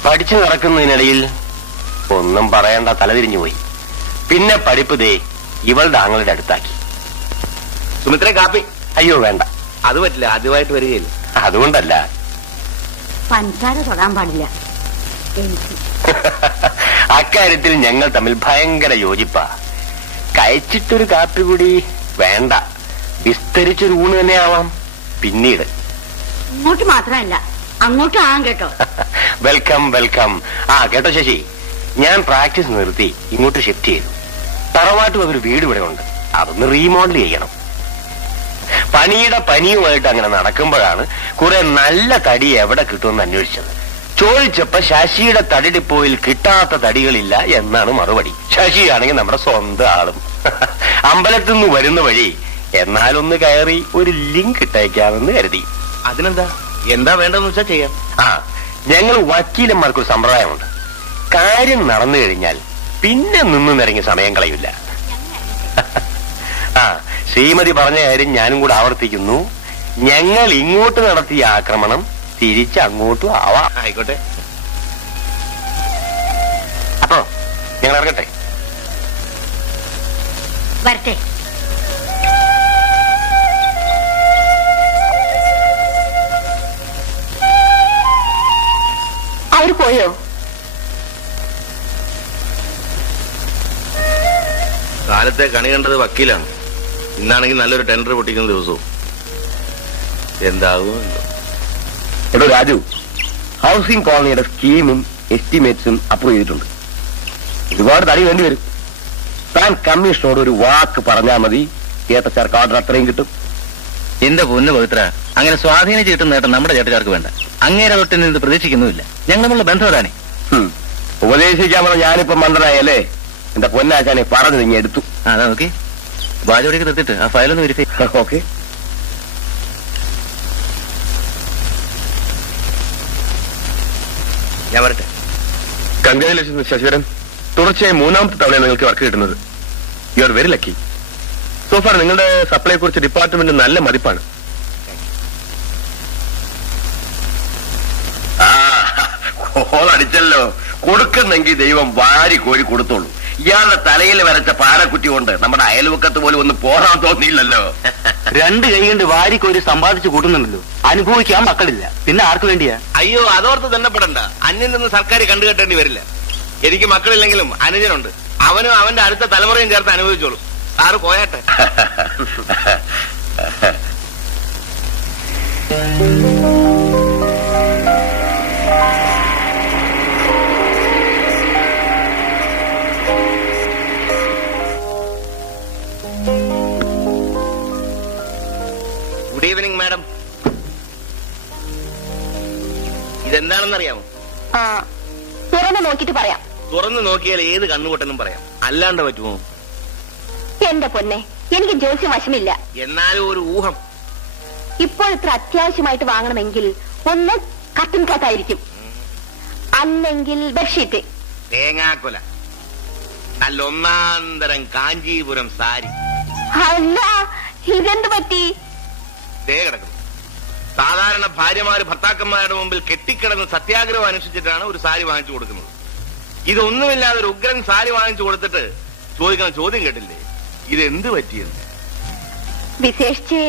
പഠിച്ചു നടക്കുന്നതിനിടയിൽ ഒന്നും പറയണ്ട, തലതിരിഞ്ഞു പോയി. പിന്നെ പഠിപ്പ് ദേ ഇവളുടെ ആങ്ങളുടെ അടുത്താക്കി. സുമിത്രേ കാപ്പി. അയ്യോ വേണ്ട, അത് പറ്റില്ല, ആദ്യമായിട്ട് വരികയില്ല. അതുകൊണ്ടല്ല. പഞ്ചാര തൊടാൻ പാടില്ല. അക്കാര്യത്തിൽ ഞങ്ങൾ തമ്മിൽ ഭയങ്കര യോജിപ്പാ. കഴിച്ചിട്ടൊരു കാപ്പി കൂടി വേണ്ട, വിസ്തരിച്ചൊരു ഊണ് തന്നെ ആവാം പിന്നീട്. ഇങ്ങോട്ട് മാത്രമല്ല അങ്ങോട്ടും ആകാം കേട്ടോ. Welcome welcome. ആ കേട്ടോ ശശി, ഞാൻ പ്രാക്ടീസ് നിർത്തി ഇങ്ങോട്ട് ഷിഫ്റ്റ് ചെയ്തു. തറവാട്ട് ഒരു വീട് ഇവിടെ ഉണ്ട്, അതൊന്ന് റീമോഡൽ ചെയ്യണം. പണിയുടെ പനിയുമായിട്ട് അങ്ങനെ നടക്കുമ്പോഴാണ് കുറെ നല്ല തടി എവിടെ കിട്ടുമെന്ന് അന്വേഷിച്ചത്. ചോദിച്ചപ്പോ ശശിയുടെ തടി ഡിപ്പോയിൽ കിട്ടാത്ത തടികളില്ല എന്നാണ് മറുപടി. ശശിയാണെങ്കിൽ നമ്മുടെ സ്വന്തം ആളും. അമ്പലത്തിൽ നിന്ന് വരുന്ന വഴി എന്നാലൊന്ന് കയറി ഒരു ലിങ്ക് ഇട്ടയക്കാമെന്ന് കരുതി. അതിനെന്താ? എന്താ വേണ്ടെന്ന് വെച്ചാൽ ചെയ്യാം. ആ ഞങ്ങൾ വക്കീലന്മാർക്കൊരു സമ്പ്രദായമുണ്ട്. കാര്യം നടന്നു കഴിഞ്ഞാൽ പിന്നെ നിന്നു നിറങ്ങി സമയം കളയില്ല. ആ ശ്രീമതി പറഞ്ഞ കാര്യം ഞാനും കൂടെ ആവർത്തിക്കുന്നു. ഞങ്ങൾ ഇങ്ങോട്ട് നടത്തിയ ആക്രമണം തിരിച്ച് അങ്ങോട്ടും ആവാം. ആയിക്കോട്ടെ. അപ്പോ ഞങ്ങൾ ഇറങ്ങട്ടെ. വരട്ടെ. അവർ പോയോ? കാലത്തെ കണി കണ്ടത് വക്കീലാണ്. ഇന്നാണെങ്കിൽ നല്ലൊരു ടെൻഡർ പൊട്ടിക്കുന്ന ദിവസവും. എന്താകുമോ എന്തോ. എടോ രാജു, ഹൗസിംഗ് കോളനിയുടെ സ്കീമും എസ്റ്റിമേറ്റ്സും അപ്രൂവ് ചെയ്തിട്ടുണ്ട്. ഒരുപാട് തടി വേണ്ടി വരും. താൻ കമ്മീഷനോട് ഒരു വാക്ക് പറഞ്ഞാൽ മതി, ഏത്തച്ചാർക്ക് ഓർഡർ അത്രയും കിട്ടും. എന്റെ പൊന്നു പവിത്ര, അങ്ങനെ സ്വാധീനിച്ച് കിട്ടുന്ന നേട്ടം നമ്മുടെ ചേട്ടക്കാർക്ക് വേണ്ട. അങ്ങേരെ തൊട്ടിൽ നിന്ന് പ്രതീക്ഷിക്കുന്നുമില്ല. ഞങ്ങൾ തമ്മിലുള്ള ബന്ധം അതാണ്. ഉപദേശിക്കാൻ പറഞ്ഞ ഞാനിപ്പോ മന്ത്രനായല്ലേ. എന്റെ പൊന്നാശാനെ പറഞ്ഞു നീ എടുത്തു. അതാ നോക്കി ബാജോടിക്ക് നിർത്തിട്ട് ആ ഫയലൊന്ന് വെരിഫൈ. ഓക്കെ. ഞാൻ വരട്ടെ. കൺഗ്രാജുലേഷൻസ് ശശിധരൻ. തുടർച്ചയായി മൂന്നാമത്തെ തവണ നിങ്ങൾക്ക് വർക്ക് കിട്ടുന്നത്. You are very lucky. So far നിങ്ങളുടെ സപ്ലൈയെ കുറിച്ച് ഡിപ്പാർട്ട്മെന്റ് നല്ല മതിപ്പാണ്. അടിച്ചല്ലോ. കൊടുക്കുന്നെങ്കിൽ ദൈവം വാരി കോരി കൊടുത്തോളൂ. ഇയാളുടെ തലയിൽ വരച്ച പാരക്കുറ്റി കൊണ്ട് നമ്മുടെ അയൽവക്കത്ത് പോലും ഒന്ന് പോറാൻ തോന്നിയില്ലല്ലോ. രണ്ട് കൈ കൊണ്ട് വാരിക്കോരി സമ്പാദിച്ചു കൂട്ടുന്നുണ്ടല്ലോ. അനുഭവിക്കാൻ മക്കളില്ല, പിന്നെ ആർക്ക് വേണ്ടിയാ? അയ്യോ, അതോർത്ത് തന്നെ പെടണ്ട. അന്യം നിന്ന് സർക്കാർ കണ്ടുകെട്ടേണ്ടി വരില്ല. എനിക്ക് മക്കളില്ലെങ്കിലും അനുജനുണ്ട്. അവനും അവന്റെ അടുത്ത തലമുറയും ചേർത്ത് അനുഭവിച്ചോളൂ. സാറ് പോയാട്ടെ. Good evening madam. ഇതെന്താണെന്നറിയാമോ? തുറന്നു നോക്കിട്ട് പറയാം. തുറന്നു നോക്കിയാൽ ഏത് കണ്ണുപൊട്ടെന്നും പറയാം, അല്ലാണ്ട് പറ്റുമോ? എന്റെ പൊന്നെ, എനിക്ക് ജോസ്യം വശമില്ല. എന്നാലും ഒരു ഊഹം. ഇപ്പോൾ ഇത്ര അത്യാവശ്യമായിട്ട് വാങ്ങണമെങ്കിൽ ഒന്ന് കട്ടിൻ കാത്തായിരിക്കും, അല്ലെങ്കിൽ ബെഡ്ഷീറ്റ്. തേങ്ങാക്കൊല, നല്ല ഒന്നാന്തരം കാഞ്ചീപുരം സാരി. അല്ല, ഇതെന്ത് പറ്റി? തേ കിടക്കുന്നു. സാധാരണ ഭാര്യമാര് ഭർത്താക്കന്മാരുടെ മുമ്പിൽ കെട്ടിക്കിടന്ന് സത്യാഗ്രഹം അനുഷ്ഠിച്ചിട്ടാണ് ഒരു സാരി വാങ്ങിച്ചു കൊടുക്കുന്നത്. ഇതൊന്നുമില്ലാതെ ഒരു ഉഗ്രൻ സാരി വാങ്ങിച്ചു കൊടുത്തിട്ട് ചോദിക്കുന്ന ചോദ്യം കേട്ടില്ലേ, ഇതെന്ത് പറ്റിയെന്ന്? വിശേഷിച്ച്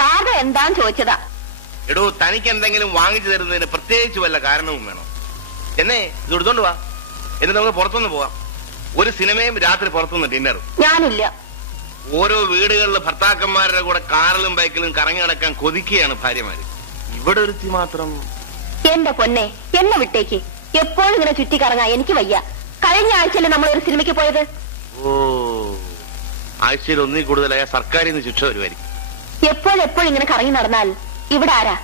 കാരണം എന്താന്ന് ചോദിച്ചതാ. എടോ, തനിക്ക് എന്തെങ്കിലും വാങ്ങിച്ചു തരുന്നതിന് പ്രത്യേകിച്ച് വല്ല കാരണവും വേണം. എന്നെ ഇത് എടുത്തോണ്ട് വാ, എന്നിട്ട് നമുക്ക് പുറത്തുനിന്ന് പോവാം. ഒരു സിനിമയും രാത്രി പുറത്തുനിന്ന് ഡിന്നറും. ഞാനില്ല. ഓരോ വീടുകളിൽ ഭർത്താക്കന്മാരുടെ കൂടെ കാറിലും ബൈക്കിലും കറങ്ങി നടക്കാൻ കൊതിക്കുകയാണ് ഭാര്യമാര്. ഇവിടെ ഒരുത്തി മാത്രം. എന്റെ പൊന്നെ, എന്നെ വിട്ടേക്ക്. എപ്പോഴും ഇങ്ങനെ ചുറ്റി കറങ്ങാൻ എനിക്ക് വയ്യ. കഴിഞ്ഞ ആഴ്ചയല്ലേ നമ്മൾ ഒരു സിനിമയ്ക്ക് പോയത്. ഓ, ആഴ്ചയിൽ ഒന്നിൽ കൂടുതലായ സർക്കാരിൽ നിന്ന് ശിക്ഷ വരുമായിരിക്കും. എപ്പോഴെപ്പോഴും ഇങ്ങനെ കറങ്ങി നടന്നാൽ ഇവിടെ ആരാ?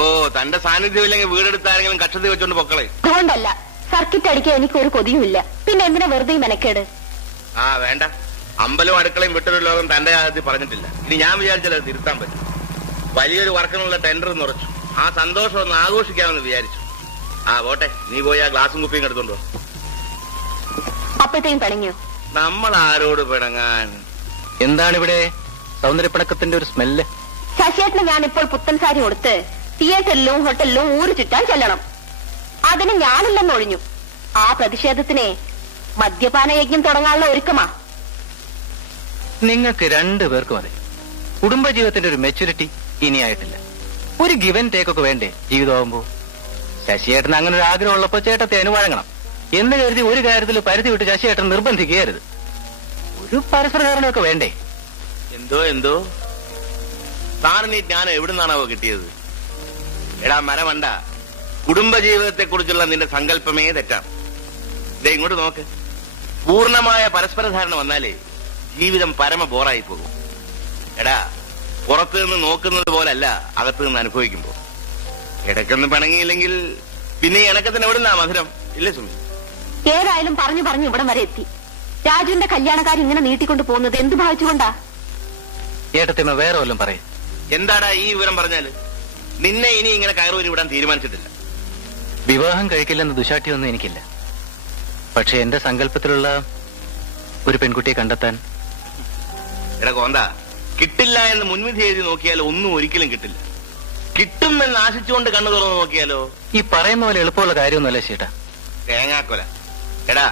ഓ, തന്റെ സാന്നിധ്യം ഇല്ലെങ്കിൽ വീടെടുത്താരെങ്കിലും കക്ഷത്തിൽ വെച്ചോണ്ട് പൊക്കളെ. അതുകൊണ്ടല്ല, സർക്കിറ്റ് അടിക്കാൻ എനിക്ക് ഒരു കൊതിയുമില്ല. പിന്നെ എന്തിനാ വെറുതെ മെനക്കേട്? ആ വേണ്ട, അമ്പലവും അടുക്കളയും വിട്ടൊരു ലോകം തന്റെ കാര്യത്തിൽ പറഞ്ഞിട്ടില്ല. ഇനി ഞാൻ വിചാരിച്ചാൽ അത് തിരുത്താൻ പറ്റും. വലിയൊരു വർക്കിനുള്ള ടെൻഡർ നിറച്ചു. ആ സന്തോഷം ഒന്ന് ആഘോഷിക്കാമെന്ന് വിചാരിച്ചു. ആ പോട്ടെ, നീ പോയി ആ ഗ്ലാസും കുപ്പിയും എടുത്തോണ്ടോ. അപ്പോഴത്തേക്കും പിണങ്ങിയോ? നമ്മൾ ആരോട് പിണങ്ങാൻ? എന്താണിവിടെ സൗന്ദര്യപ്പിണക്കത്തിന്റെ ഒരു സ്മെല്ല്? ശശിയേട്ടന് ഞാനിപ്പോൾ പുത്തൻ സാരി കൊടുത്ത് തിയേറ്ററിലും ഹോട്ടലിലും ഊര് ചുറ്റാൻ ചെല്ലണം. അതിന് ഞാനില്ലെന്ന് ഒഴിഞ്ഞു. ആ പ്രതിഷേധത്തിനെ മദ്യപാന യജ്ഞം തുടങ്ങാനുള്ള ഒരുക്കമാ. നിങ്ങൾക്ക് രണ്ടുപേർക്കും അതെ. കുടുംബജീവിതത്തിന്റെ ഒരു മെച്യൂരിറ്റി ഇനിയായിട്ടില്ല. ഒരു ഗിവൻ ടേക്കൊക്കെ വേണ്ടേ ജീവിതമാകുമ്പോ? ശശിയേട്ടന് അങ്ങനെ ഒരു ആഗ്രഹം ഉള്ളപ്പോ ചേട്ടത്തെ അനുവഴങ്ങണം എന്ന് കരുതി ഒരു കാര്യത്തിൽ പരിധി വിട്ട് ശശിയേട്ടൻ നിർബന്ധിക്കരുത്. ഒരു പരസ്പര ധാരണയൊക്കെ വേണ്ടേ? എന്തോ സാറിന് ഈ ജ്ഞാനം എവിടുന്നാണാവോ കിട്ടിയത്? എടാ മരമണ്ട, കുടുംബജീവിതത്തെ കുറിച്ചുള്ള നിന്റെ സങ്കല്പമേ തെറ്റാണ്. ഇതേ ഇങ്ങോട്ട് നോക്ക്. പൂർണ്ണമായ പരസ്പര ധാരണ വന്നാലേ ജീവിതം പരമ ബോറായി പോകും. എടാ, പുറത്തു നിന്ന് നോക്കുന്നത് പോലല്ല അകത്ത് നിന്ന് അനുഭവിക്കുമ്പോ. ഇടയ്ക്കൊന്ന് പിണങ്ങിയില്ലെങ്കിൽ പിന്നെ ഈ ഇണക്കത്തിന് എവിടുന്നാ മധുരം? ഇല്ലേ സുമി? ഏതായാലും പറഞ്ഞു പറഞ്ഞു ഇവിടം വരെ എത്തി. രാജുവിന്റെ കല്യാണക്കാരി ഇങ്ങനെ നീട്ടിക്കൊണ്ട് പോകുന്നത് എന്ത് ഭാവിച്ചുകൊണ്ടാ? ഏട്ടത്തിമ്മ വേറെ വല്ലതും പറയും. എന്താടാ ഈ വിവരം പറഞ്ഞാല്? നിന്നെ ഇനി ഇങ്ങനെ കയറൂരി വിടാൻ തീരുമാനിച്ചിട്ടില്ല. വിവാഹം കഴിക്കില്ലെന്ന് ദുശാഠ്യമൊന്നും എനിക്കില്ല. പക്ഷെ എന്റെ സങ്കല്പത്തിലുള്ള ഒരു പെൺകുട്ടിയെ കണ്ടെത്താൻ. എടാ കോന്ത, കിട്ടില്ല എന്ന് മുൻവിധി എഴുതി നോക്കിയാലോ ഒന്നും ഒരിക്കലും കിട്ടില്ല. കിട്ടുമെന്ന് ആശിച്ചുകൊണ്ട് കണ്ണു തുറന്ന് നോക്കിയാലോ? ഈ പറയുന്ന പോലെ എളുപ്പമുള്ള കാര്യമൊന്നുമല്ല ചേട്ടാ. തേങ്ങാക്കൊല. എടാ,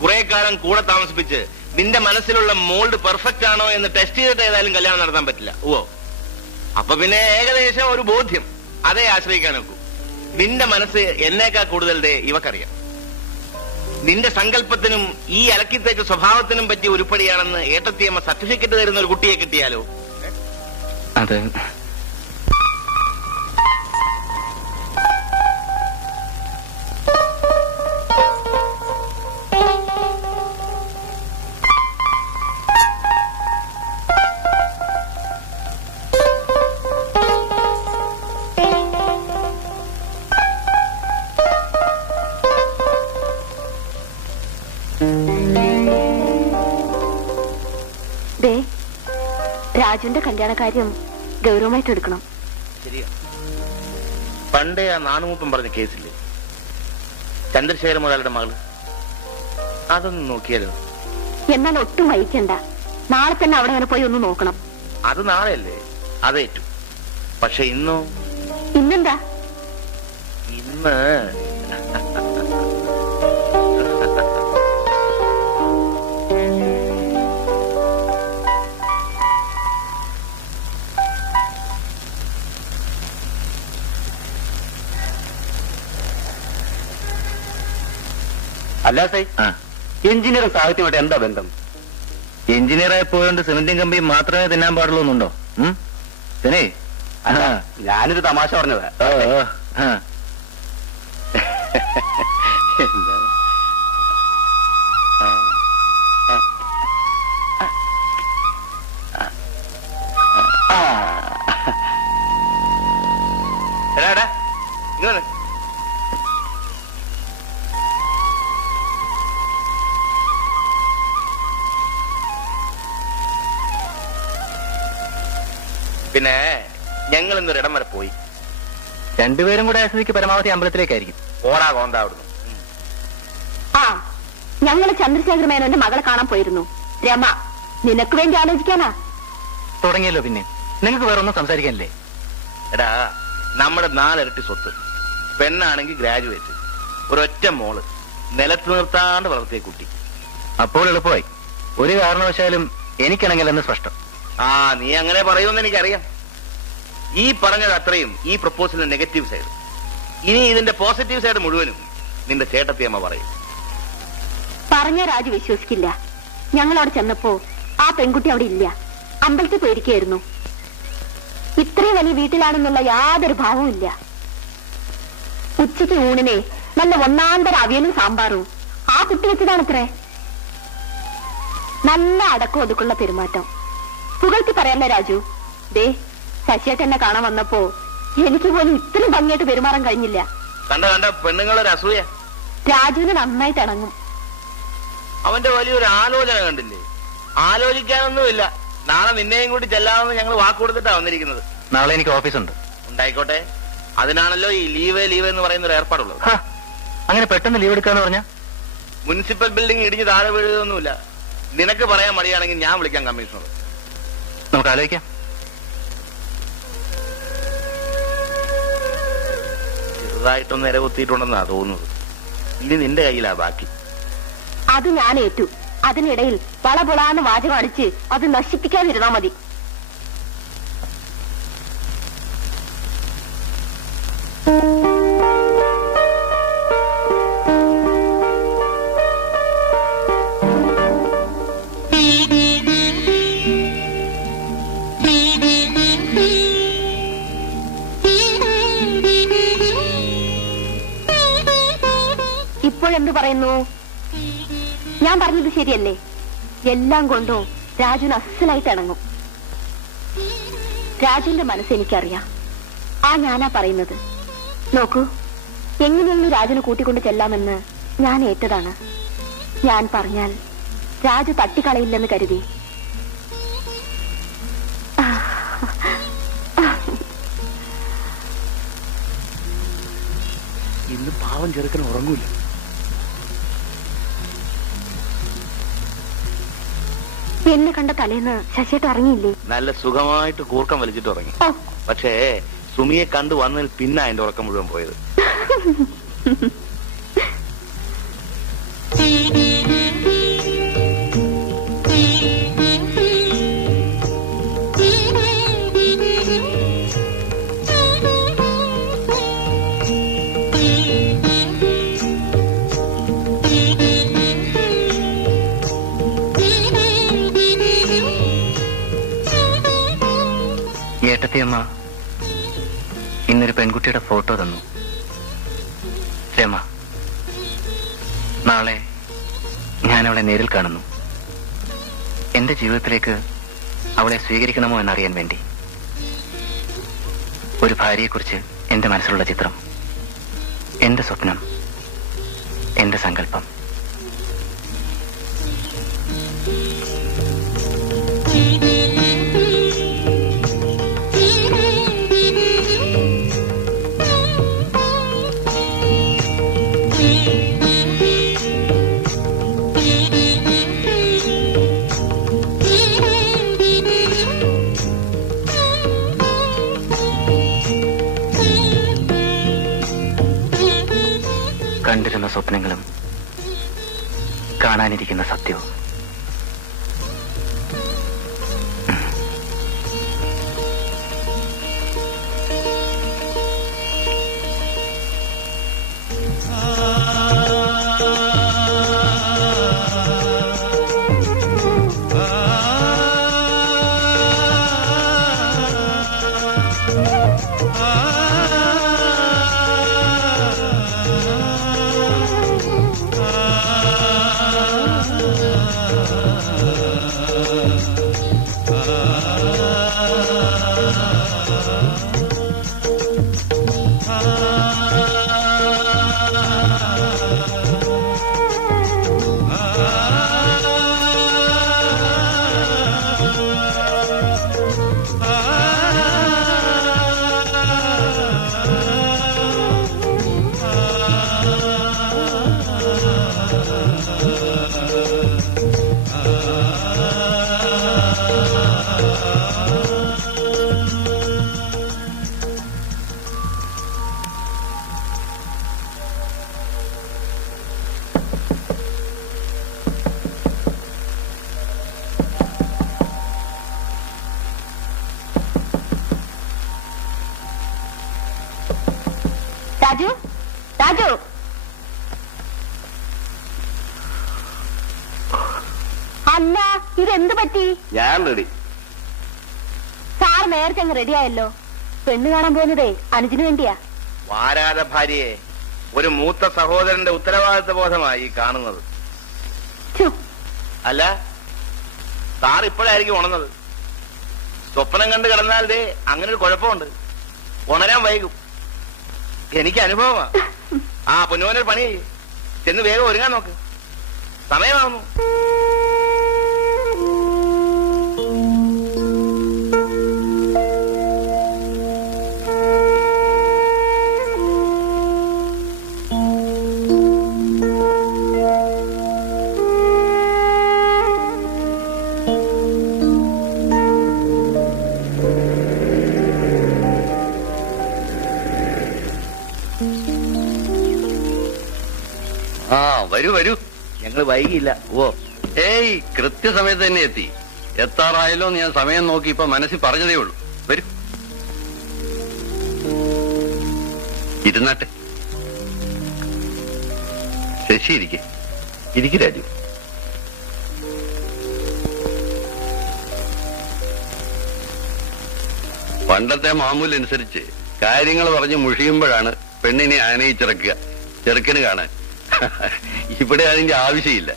കുറെ കാലം കൂടെ താമസിപ്പിച്ച് നിന്റെ മനസ്സിലുള്ള മോൾഡ് പെർഫെക്റ്റ് ആണോ എന്ന് ടെസ്റ്റ് ചെയ്തിട്ട് ഏതായാലും കല്യാണം നടത്താൻ പറ്റില്ല. ഓ, അപ്പൊ പിന്നെ ഏകദേശം ഒരു ബോധ്യം അതേ ആശ്രയിക്കാൻ നോക്കൂ. നിന്റെ മനസ്സ് എന്നേക്കാൾ കൂടുതൽ ഇവക്കറിയാം. നിന്റെ സങ്കല്പത്തിനും ഈ അലക്കിത്തേക്ക് സ്വഭാവത്തിനും പറ്റിയ ഉരുപ്പടിയാണെന്ന് ഏട്ടത്തിയമ്മ സർട്ടിഫിക്കറ്റ് തരുന്ന ഒരു കുട്ടിയെ കിട്ടിയാലോ? അത് രാജുവിന്റെ കല്യാണക്കാര്യം ഗൗരവമായിട്ട് എടുക്കണം. ശരിയാ. പണ്ടേ ആ നാണുമൂപ്പം പറഞ്ഞ കേസില്ലേ, ചന്ദ്രശേഖര മുതലാളിയുടെ മകള്, അതൊന്ന് നോക്കിയാലോ? എന്നാൽ ഒട്ടും വൈകണ്ട. നാളെ തന്നെ അവിടെ വരെ പോയി ഒന്ന് നോക്കണം. അത് നാളെയല്ലേ? അതേറ്റു. പക്ഷെ ഇന്നെന്താ? ഇന്ന് അല്ല സൈ, എഞ്ചിനീയറും സാഹിത്യമായിട്ട് എന്താ ബന്ധം? എഞ്ചിനീയറായി പോയോണ്ട് സിമെന്റും കമ്പിയും മാത്രമേ തിന്നാൻ പാടുള്ളൂ എന്നുണ്ടോ? ഞാനൊരു തമാശ പറഞ്ഞതാ. ഇങ്ങനെ പിന്നെ ഞങ്ങൾ ഇന്നൊരിടം വരെ പോയി. രണ്ടുപേരും കൂടെ ആസ്വദിക്ക് പരമാവധി അമ്പലത്തിലേക്കായിരിക്കും. ഓടാ കോന്ത അവിടുന്ന്. ആ, ഞങ്ങള് ചന്ദ്രശേഖര മേനോന്റെ മകളെ കാണാൻ പോയിരുന്നു. രമ, നിനക്ക് വേണ്ടി ആലോചിക്കാനാ. തുടങ്ങിയല്ലോ പിന്നെ. നിങ്ങൾക്ക് വേറെ ഒന്നും സംസാരിക്കാനില്ലേ? എടാ, നമ്മുടെ 4 ഇരട്ടി സ്വത്ത്, പെണ്ണാണെങ്കിൽ ഗ്രാജുവേറ്റ്, ഒരൊറ്റ മോള്, നിലത്ത് നിർത്താണ്ട് വളർത്തിയ കുട്ടി. അപ്പോൾ എളുപ്പമായി. ഒരു കാരണവശാലും എനിക്കിണങ്ങില്ലെന്ന് സ്പഷ്ടം. ആ നീ അങ്ങനെ പറയുമെന്ന് എനിക്കറിയാം. ഈ പറഞ്ഞത് അത്രയും ഈ പ്രപ്പോസലിന്റെ നെഗറ്റീവ് സൈഡ്. ഇനി ഇതിന്റെ പോസിറ്റീവ് സൈഡ് മുഴുവനും നിന്റെ ചേട്ടത്തിയമ്മ പറയും. പറഞ്ഞ രാജു വിശ്വസിക്കില്ല. ഞങ്ങൾ അവിടെ ചെന്നപ്പോ ആ പെൺകുട്ടി അവിടെ ഇല്ല, അമ്പലത്തിൽ പോയിരിക്കുകയായിരുന്നു. ഇത്രയും വലിയ വീട്ടിലാണെന്നുള്ള യാതൊരു ഭാവവും ഇല്ല. ഉച്ചയ്ക്ക് ഊണിനെ നല്ല ഒന്നാന്തര അവിയലും സാമ്പാറും ആ കുട്ടി വെച്ചതാണത്രേ. നല്ല അടക്കം ഒതുക്കുള്ള പെരുമാറ്റം. പുകഴ്ത്തി പറയല്ല രാജു. ദേ ശശിയേട്ട എന്നെ കാണാൻ വന്നപ്പോ എനിക്ക് പോലും ഇത്രയും ഭംഗിയായിട്ട് പെരുമാറാൻ കഴിഞ്ഞില്ല. കണ്ട പെണ്ണുങ്ങളൊരു അസൂയ. രാജുവിന് നന്നായിട്ട് ഇണങ്ങും. അവന്റെ വലിയൊരു ആലോചന കണ്ടില്ലേ? ആലോചിക്കാനൊന്നുമില്ല. നാളെ നിന്നെയും കൂടി ചെല്ലാമെന്ന് ഞങ്ങൾ വാക്ക് കൊടുത്തിട്ടാ വന്നിരിക്കുന്നത്. നാളെ എനിക്ക് ഓഫീസുണ്ട്. ഉണ്ടായിക്കോട്ടെ. അതിനാണല്ലോ ഈ ലീവ് എന്ന് പറയുന്ന ഒരു ഏർപ്പാടുള്ളത്. അങ്ങനെ പെട്ടെന്ന് ലീവ് എടുക്കാന്ന് പറഞ്ഞ മുനിസിപ്പൽ ബിൽഡിംഗ് ഇടിഞ്ഞ് താഴെ വീഴുകയൊന്നുമില്ല. നിനക്ക് പറയാൻ മടിയാണെങ്കിൽ ഞാൻ വിളിക്കാം കമ്മീഷണർ. നമുക്ക് ആലോചിക്കാം. ചെറുതായിട്ടൊന്ന് ഇരകുത്തിയിട്ടുണ്ടെന്നാ തോന്നുന്നത്. ഇനി നിന്റെ കയ്യിലാ ബാക്കി. അത് ഞാൻ ഏറ്റു. അതിനിടയിൽ വളപൊളാന്ന് വാചകം അടിച്ച് അത് നശിപ്പിക്കാതിരുന്നാ മതി. ഇപ്പോഴെന്ത് പറയുന്നു? ഞാൻ പറഞ്ഞത് ശരിയല്ലേ? എല്ലാം കൊണ്ടും രാജുവിന് അസലായിട്ട് ഇണങ്ങും. രാജുവിന്റെ മനസ്സ് എനിക്കറിയാം. ആ ഞാനാ പറയുന്നത്. നോക്കൂ, എങ്ങനെയെങ്കിലും രാജുവിനെ കൂട്ടിക്കൊണ്ട് ചെല്ലാമെന്ന് ഞാൻ ഏറ്റതാണ്. ഞാൻ പറഞ്ഞാൽ രാജു തട്ടിക്കളയില്ലെന്ന് കരുതി. ഇന്ന് പാവം ചെറുക്കന് ഉറങ്ങൂല. എന്നെ കണ്ട തലേന്ന് ശശിയേട്ട് ഇറങ്ങിയില്ലേ? നല്ല സുഖമായിട്ട് കൂർക്കം വലിച്ചിട്ട് ഉറങ്ങി. പക്ഷേ സുമിയെ കണ്ടു വന്നതിൽ പിന്നെ അതിന്റെ ഉറക്കം മുഴുവൻ പോയത്. ഏട്ടത്തിയമ്മ ഇന്നൊരു പെൺകുട്ടിയുടെ ഫോട്ടോ തന്നു. രമ. നാളെ ഞാൻ അവളെ നേരിൽ കാണുന്നു. എന്റെ ജീവിതത്തിലേക്ക് അവളെ സ്വീകരിക്കണമോ എന്നറിയാൻ വേണ്ടി. ഒരു ഭാര്യയെക്കുറിച്ച് എന്റെ മനസ്സിലുള്ള ചിത്രം, എന്റെ സ്വപ്നം, എന്റെ സങ്കല്പം. കണ്ടിരുന്ന സ്വപ്നങ്ങളും കാണാനിരിക്കുന്ന സത്യവും. രാജു, രാജു, അല്ല ഇതെന്ത് പറ്റി? ഞാൻ റെഡി. സാർ നേരത്തെ അങ്ങ് റെഡിയായല്ലോ. പെണ്ണ് കാണാൻ പോകുന്നതേ അനുജിന് വേണ്ടിയാ. വാരാത ഭാര്യയെ ഒരു മൂത്ത സഹോദരന്റെ ഉത്തരവാദിത്വ ബോധമായി കാണുന്നത്. ഛു, അല്ല, സാർ ഇപ്പോഴായിരിക്കും ഉണർന്നത്. സ്വപ്നം കണ്ട് കിടന്നാൽ ദേ അങ്ങനെ ഒരു കുഴപ്പമുണ്ട്, ഉണരാൻ വൈകും. എനിക്ക് അനുഭവമാ. ആ പൊന്നുമോനൊരു പണി ചെയ്യ്, ചെന്ന് വേഗം ഒരുങ്ങാൻ നോക്ക്, സമയമാവുന്നു. ആ വരൂ വരൂ. ഞങ്ങൾ വൈകിയില്ല. ഓ, ഏയ് കൃത്യസമയത്ത് തന്നെ എത്തി. എത്താറായല്ലോ ഞാൻ സമയം നോക്കി ഇപ്പൊ മനസ്സിൽ പറഞ്ഞതേ ഉള്ളൂ. വരൂ, ഇരുന്നാട്ടെ. ശശി ഇരിക്ക് രാജു. പണ്ടത്തെ മാമൂലനുസരിച്ച് കാര്യങ്ങൾ പറഞ്ഞ് മുഷിയുമ്പോഴാണ് പെണ്ണിനെ ആനയിച്ചിറക്കുക ചെറുക്കന് കാണാൻ. ഇവിടെ അതിന്റെ ആവശ്യമില്ല.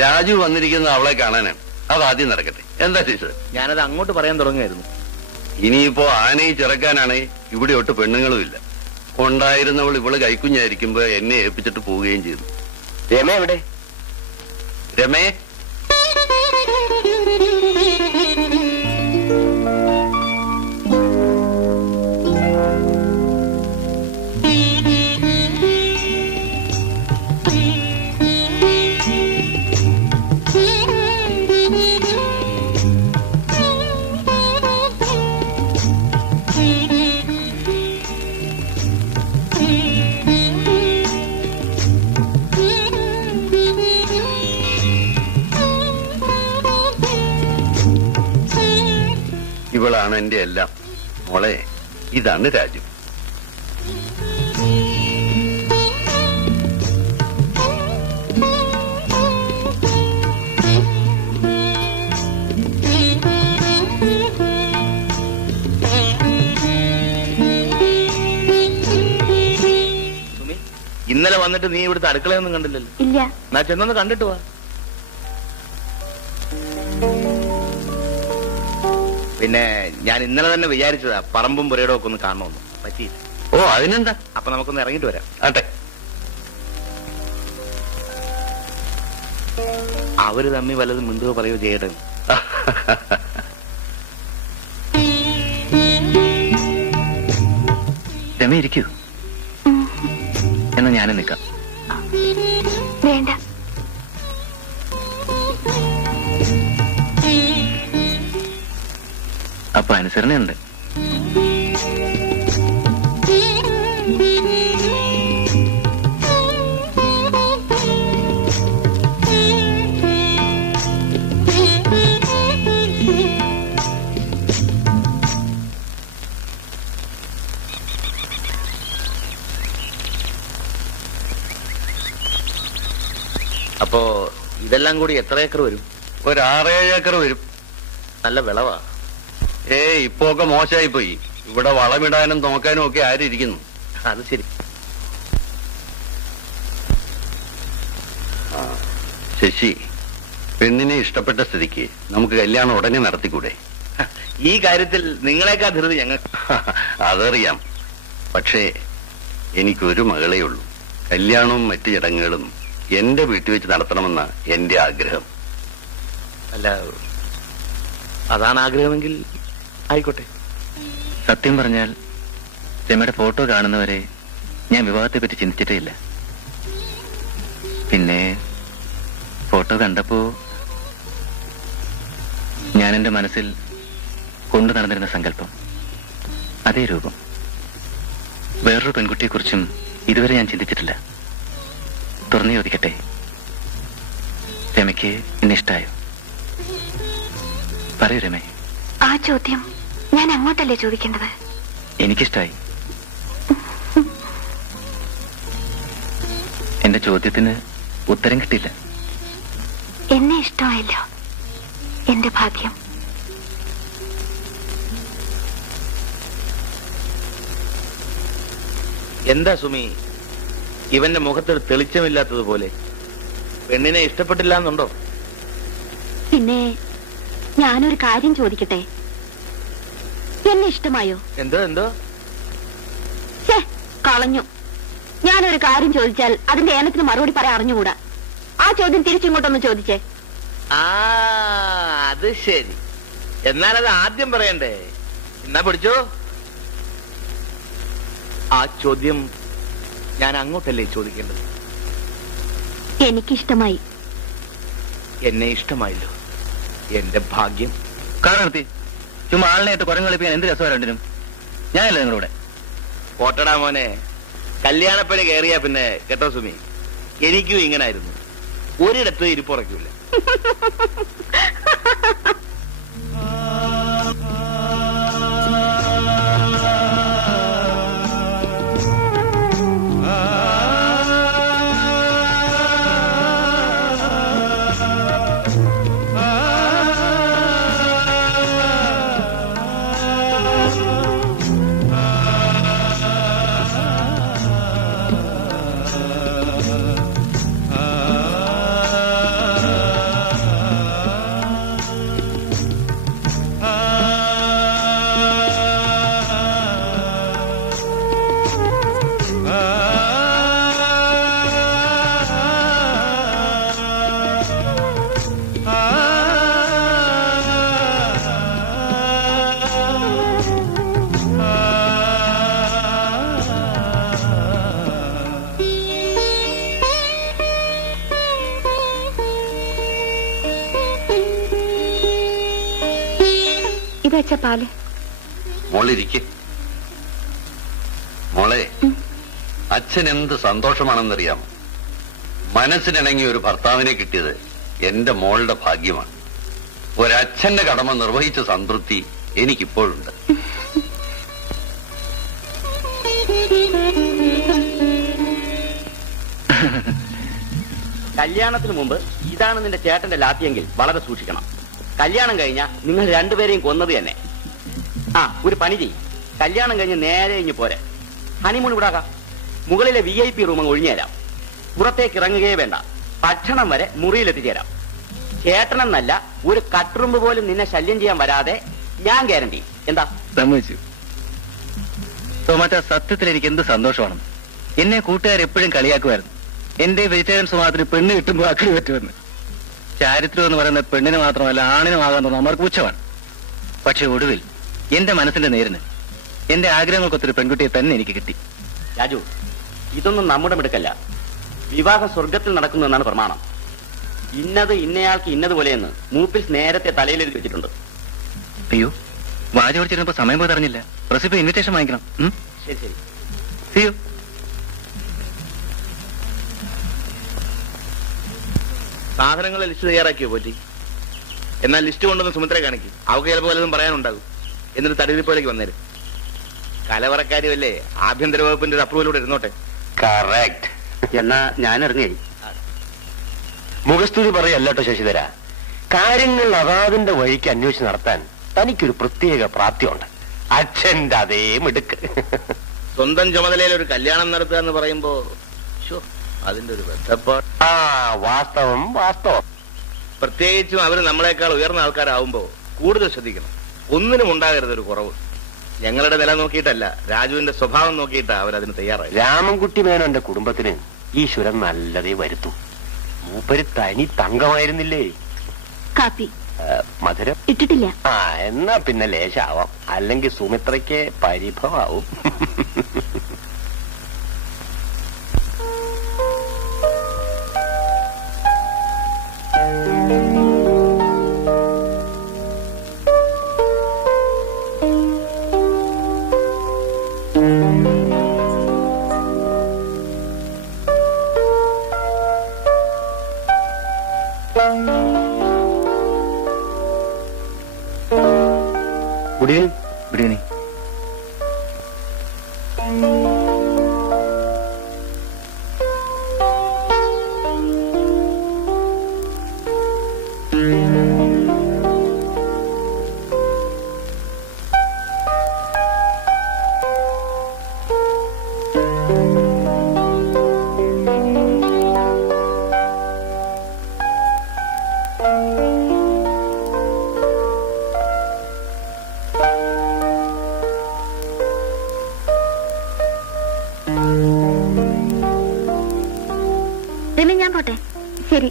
രാജു വന്നിരിക്കുന്നത് അവളെ കാണാനാണ്. അതാദ്യം നടക്കട്ടെ. എന്താ ടീച്ചർ? ഞാനത് അങ്ങോട്ട് പറയാൻ തുടങ്ങുമായിരുന്നു. ഇനിയിപ്പോ ആനയിച്ചിറക്കാനാണ് ഇവിടെ ഒട്ട് പെണ്ണുങ്ങളും ഇല്ല. ഉണ്ടായിരുന്നവൾ ഇവള് കൈക്കുഞ്ഞായിരിക്കുമ്പോ എന്നെ ഏൽപ്പിച്ചിട്ട് പോവുകയും ചെയ്തു. രമ എവിടെ? രമേ, ഇവളാണ് എന്റെ എല്ലാം. മോളെ, ഇതാണ് രാജു. സുമി, ഇന്നലെ വന്നിട്ട് നീ ഇവിടുത്തെ അടുക്കളയൊന്നും കണ്ടില്ലല്ലോ. ഇല്ല. എന്നാ ചെന്നൊന്ന് കണ്ടിട്ട് വാ. പിന്നെ ഞാൻ ഇന്നലെ തന്നെ വിചാരിച്ചതാ പറമ്പും പുരയിടവും ഒക്കെ ഒന്ന് കാണണമെന്ന്. പറ്റിയില്ല. ഓ, അതിനെന്താ? അപ്പൊ നമുക്കൊന്ന് ഇറങ്ങിട്ട് വരാം. ആട്ടെ. അവര് തമ്മി വല്ലതും മിണ്ടുകയോ പറയുകയോ ചെയ്യട്ടെ. രമ ഇരിക്കൂ. എന്നാ ഞാനും നിൽക്കാം. വേണ്ട. അപ്പൊ അനുസരണയുണ്ട്. അപ്പോ ഇതെല്ലാം കൂടി എത്ര ഏക്കർ വരും? ഒരു 6-7 ഏക്കർ വരും. നല്ല വിളവാ. ഇപ്പൊ ഒക്കെ മോശമായി പോയി. ഇവിടെ വളമിടാനും നോക്കാനും ഒക്കെ ആരിയിരിക്കുന്നു. അത് ശരി. ശശി, പെണ്ണിനെ ഇഷ്ടപ്പെട്ട സ്ഥിതിക്ക് നമുക്ക് കല്യാണം ഉടനെ നടത്തിക്കൂടെ? ഈ കാര്യത്തിൽ നിങ്ങളെക്കാ ധൃതി ഞങ്ങൾ. അതറിയാം. പക്ഷേ എനിക്കൊരു മകളേ ഉള്ളൂ. കല്യാണവും മറ്റു ചടങ്ങുകളും എന്റെ വീട്ടിൽ വെച്ച് നടത്തണമെന്ന എന്റെ ആഗ്രഹം. അല്ല, അതാണ് ആഗ്രഹമെങ്കിൽ ആയിക്കോട്ടെ. സത്യം പറഞ്ഞാൽ രമയുടെ ഫോട്ടോ കാണുന്നവരെ ഞാൻ വിവാഹത്തെ പറ്റി ചിന്തിച്ചിട്ടേ ഇല്ല. പിന്നെ ഫോട്ടോ കണ്ടപ്പോ ഞാൻ എന്റെ മനസ്സിൽ കൊണ്ടു നടന്നിരുന്ന സങ്കല്പം, അതേ രൂപം. വേറൊരു പെൺകുട്ടിയെക്കുറിച്ചും ഇതുവരെ ഞാൻ ചിന്തിച്ചിട്ടില്ല. തുറന്നു ചോദിക്കട്ടെ, രമയ്ക്ക് എന്നെ ഇഷ്ടായോ? പറയൂ രമേ. ആ ചോദ്യം ഞാൻ അങ്ങോട്ടല്ലേ ചോദിക്കേണ്ടത്? എനിക്കിഷ്ടായി. എന്റെ ചോദ്യത്തിന് ഉത്തരം കിട്ടില്ല. എന്നെ ഇഷ്ടമായല്ലോ, എന്റെ ഭാഗ്യം. എന്താ സുമി ഇവന്റെ മുഖത്തൊരു തെളിച്ചമില്ലാത്തതുപോലെ? പെണ്ണിനെ ഇഷ്ടപ്പെട്ടില്ല എന്നുണ്ടോ? പിന്നെ ഞാനൊരു കാര്യം ചോദിക്കട്ടെ, എന്നെ ഇഷ്ടമായോ? എന്തോ ഛേ, കളഞ്ഞു. ഞാനൊരു കാര്യം ചോദിച്ചാൽ അതിന്റെ ഏനത്തിന് മറുപടി പറയാൻ അറിഞ്ഞുകൂടാ. ആ ചോദ്യം തിരിച്ചിങ്ങോട്ടൊന്ന് ചോദിച്ചേ. അത് ശരി. എന്നാലത് ആദ്യം പറയണ്ടേ? എന്നാ പിടിച്ചോ. ആ ചോദ്യം ഞാൻ അങ്ങോട്ടല്ലേ ചോദിക്കേണ്ടത്? എനിക്കിഷ്ടമായി. എന്നെ ഇഷ്ടമായല്ലോ, എന്റെ ഭാഗ്യം. കാരണം ചുമ്മാ ആളിനായിട്ട് കുരങ്ങ് കളിപ്പിക്കാൻ എന്ത് രസമാണ് രണ്ടിനും. ഞാനല്ലേ നിങ്ങളുടെ പോട്ടടാ മോനെ, കല്യാണപ്പണി കയറിയാ പിന്നെ കേട്ടോ സുമി, എനിക്കും ഇങ്ങനായിരുന്നു. ഒരിടത്തും ഇരിപ്പുറയ്ക്കൂല. വെച്ച പാല്. മോളിരിക്കെ. മോളെ, അച്ഛൻ എന്ത് സന്തോഷമാണെന്നറിയാം. മനസ്സിനിണങ്ങിയ ഒരു ഭർത്താവിനെ കിട്ടിയത് എന്റെ മോളുടെ ഭാഗ്യമാണ്. ഒരച്ഛന്റെ കടമ നിർവഹിച്ച സംതൃപ്തി എനിക്കിപ്പോഴുണ്ട്. കല്യാണത്തിന് മുമ്പ് ഇതാണ് നിന്റെ ചേട്ടന്റെ ലാത്തിയെങ്കിൽ വളരെ സൂക്ഷിക്കണം. കല്യാണം കഴിഞ്ഞാൽ നിങ്ങൾ രണ്ടുപേരെയും കൊന്നത് തന്നെ. ഒരു പണി ചെയ്യും, കല്യാണം കഴിഞ്ഞ് നേരെ ഇങ്ങ് പോരെ, ഹണിമൂൺ വിടാകാം. മുകളിലെ VIP റൂം ഒഴിഞ്ഞു തരാം. പുറത്തേക്ക് ഇറങ്ങുകയേ വേണ്ട, ഭക്ഷണം വരെ മുറിയിലെത്തിച്ചേരാം. ചേട്ടനെന്നല്ല, ഒരു കട്ടുറുമ്പ് പോലും നിന്നെ ശല്യം ചെയ്യാൻ വരാതെ ഞാൻ ഗ്യാരണ്ടി. എന്താ? സമ്മതിച്ചു. തോമാറ്റ, സത്യത്തിൽ എനിക്ക് എന്ത് സന്തോഷമാണ്. എന്നെ കൂട്ടുകാർ എപ്പോഴും കളിയാക്കുമായിരുന്നു. എന്റെ വെജിറ്റേറിയൻ സ്വഭാവത്തിന് പെണ്ണ് കിട്ടുമ്പോൾ അക്കിടി പറ്റുമെന്ന്. ചാരിത്രം എന്ന് പറയുന്ന പെണ്ണിന് മാത്രമല്ല ആണിനുമാകാൻ തോന്നുന്ന അമർ പൂച്ചമാണ്. പക്ഷെ ഒടുവിൽ എന്റെ മനസ്സിന്റെ നേരിന് എന്റെ ആഗ്രഹങ്ങൾക്കൊത്തൊരു പെൺകുട്ടിയെ തന്നെ എനിക്ക് കിട്ടി. രാജു, ഇതൊന്നും നമ്മുടെ മിടുക്കല്ല. വിവാഹം സ്വർഗത്തിൽ നടക്കുന്നു എന്നാണ് പ്രമാണം. ഇന്നത് ഇന്നയാൾക്ക് ഇന്നതുപോലെയെന്ന് മൂപ്പിൽ നേരത്തെ തലയിലെഴുതി വെച്ചിട്ടുണ്ട്. അയ്യോ, വാച ഓടിച്ചിരുന്നപ്പോ സമയം പോയി അറിഞ്ഞില്ല. പ്രസിപ്പ് ഇൻവിറ്റേഷൻ വാങ്ങിക്കണം. ശരി ശരി. സിയോ. സാധനങ്ങളെ ലിസ്റ്റ് തയ്യാറാക്കിയോ പോറ്റി? എന്നാൽ ലിസ്റ്റ് കൊണ്ടൊന്ന് സുമിത്രയെ കാണിക്കും. അവർക്ക് ചിലപ്പോൾ വല്ലതും പറയാനുണ്ടാകും. എന്നിട്ട് തടിയിരിപ്പോലേക്ക് വന്നേരും. കലവറക്കാരുമല്ലേ, ആഭ്യന്തര വകുപ്പിന്റെ ഒരു അപ്രൂവലൂടെ ഇരുന്നോട്ടെ. കറക്റ്റ്. എന്നാ ഞാൻ ഇറങ്ങി. മുഖസ്തുതി പറയല്ലോ ശശിധര. കാര്യങ്ങൾ അതാതിന്റെ വഴിക്ക് അന്വേഷിച്ച് നടത്താൻ തനിക്കൊരു പ്രത്യേക പ്രാപ്തിയുണ്ട്. അച്ഛന്റെ അതേ മിടുക്ക്. സ്വന്തം ചുമതലയിൽ ഒരു കല്യാണം നടത്തുക എന്ന് പറയുമ്പോ അതിന്റെ ഒരു ബന്ധപ്പാട്. വാസ്തവം വാസ്തവം. പ്രത്യേകിച്ചും അവര് നമ്മളെക്കാൾ ഉയർന്ന ആൾക്കാരാവുമ്പോ കൂടുതൽ ശ്രദ്ധിക്കണം. ഒന്നിനും ഉണ്ടാകരുത് ഒരു കുറവ്. ഞങ്ങളുടെ നില നോക്കിയിട്ടല്ല, രാജുവിന്റെ സ്വഭാവം നോക്കിയിട്ടാ അവരതിന് തയ്യാറായി. രാമൻകുട്ടി മേനോന്റെ കുടുംബത്തിന് ഈശ്വരൻ നല്ലതേ വരുത്തു. മൂപ്പര് തനി തങ്കമായിരുന്നില്ലേ? കാപ്പി മധുരം ഇട്ടിട്ടില്ല. എന്നാ പിന്നെ ലേശാവാം, അല്ലെങ്കിൽ സുമിത്രയ്ക്ക് പരിഭവാവും. Good evening. Good evening. പിന്നെ ഞാൻ പോട്ടെ. ശരി.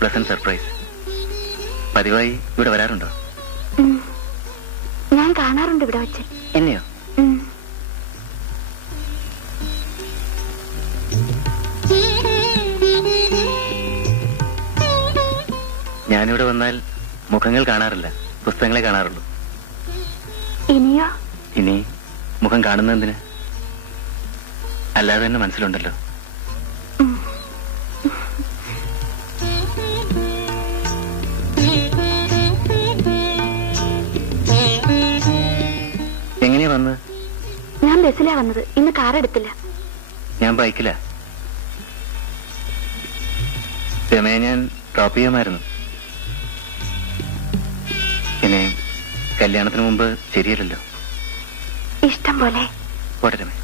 Pleasant surprise. പതിവായി ഇവിടെ വരാറുണ്ടോ? ഞാൻ കാണാറുണ്ട് ഇവിടെ വെച്ച്. എന്നെയോ? ഞാനിവിടെ വന്നാൽ മുഖങ്ങൾ കാണാറില്ല, പുസ്തകങ്ങളെ കാണാറുള്ളൂ. ഇനിയോ? ഇനി മുഖം കാണുന്നതിന് അല്ലാതെ തന്നെ മനസ്സിലുണ്ടല്ലോ. എങ്ങനെയാ വന്നത്? ഞാൻ ബസ്സിലാ വന്നത്. ഇന്ന് കാർ എടുത്തില്ല. ഞാൻ ബൈക്കിലാ. രമയെ ഞാൻ ഡ്രോപ്പ് ചെയ്യാമായിരുന്നു. പിന്നെ കല്യാണത്തിന് മുമ്പ് ശരിയല്ലല്ലോ. ഇഷ്ടം പോലെ. പോട്ടെ രമേ.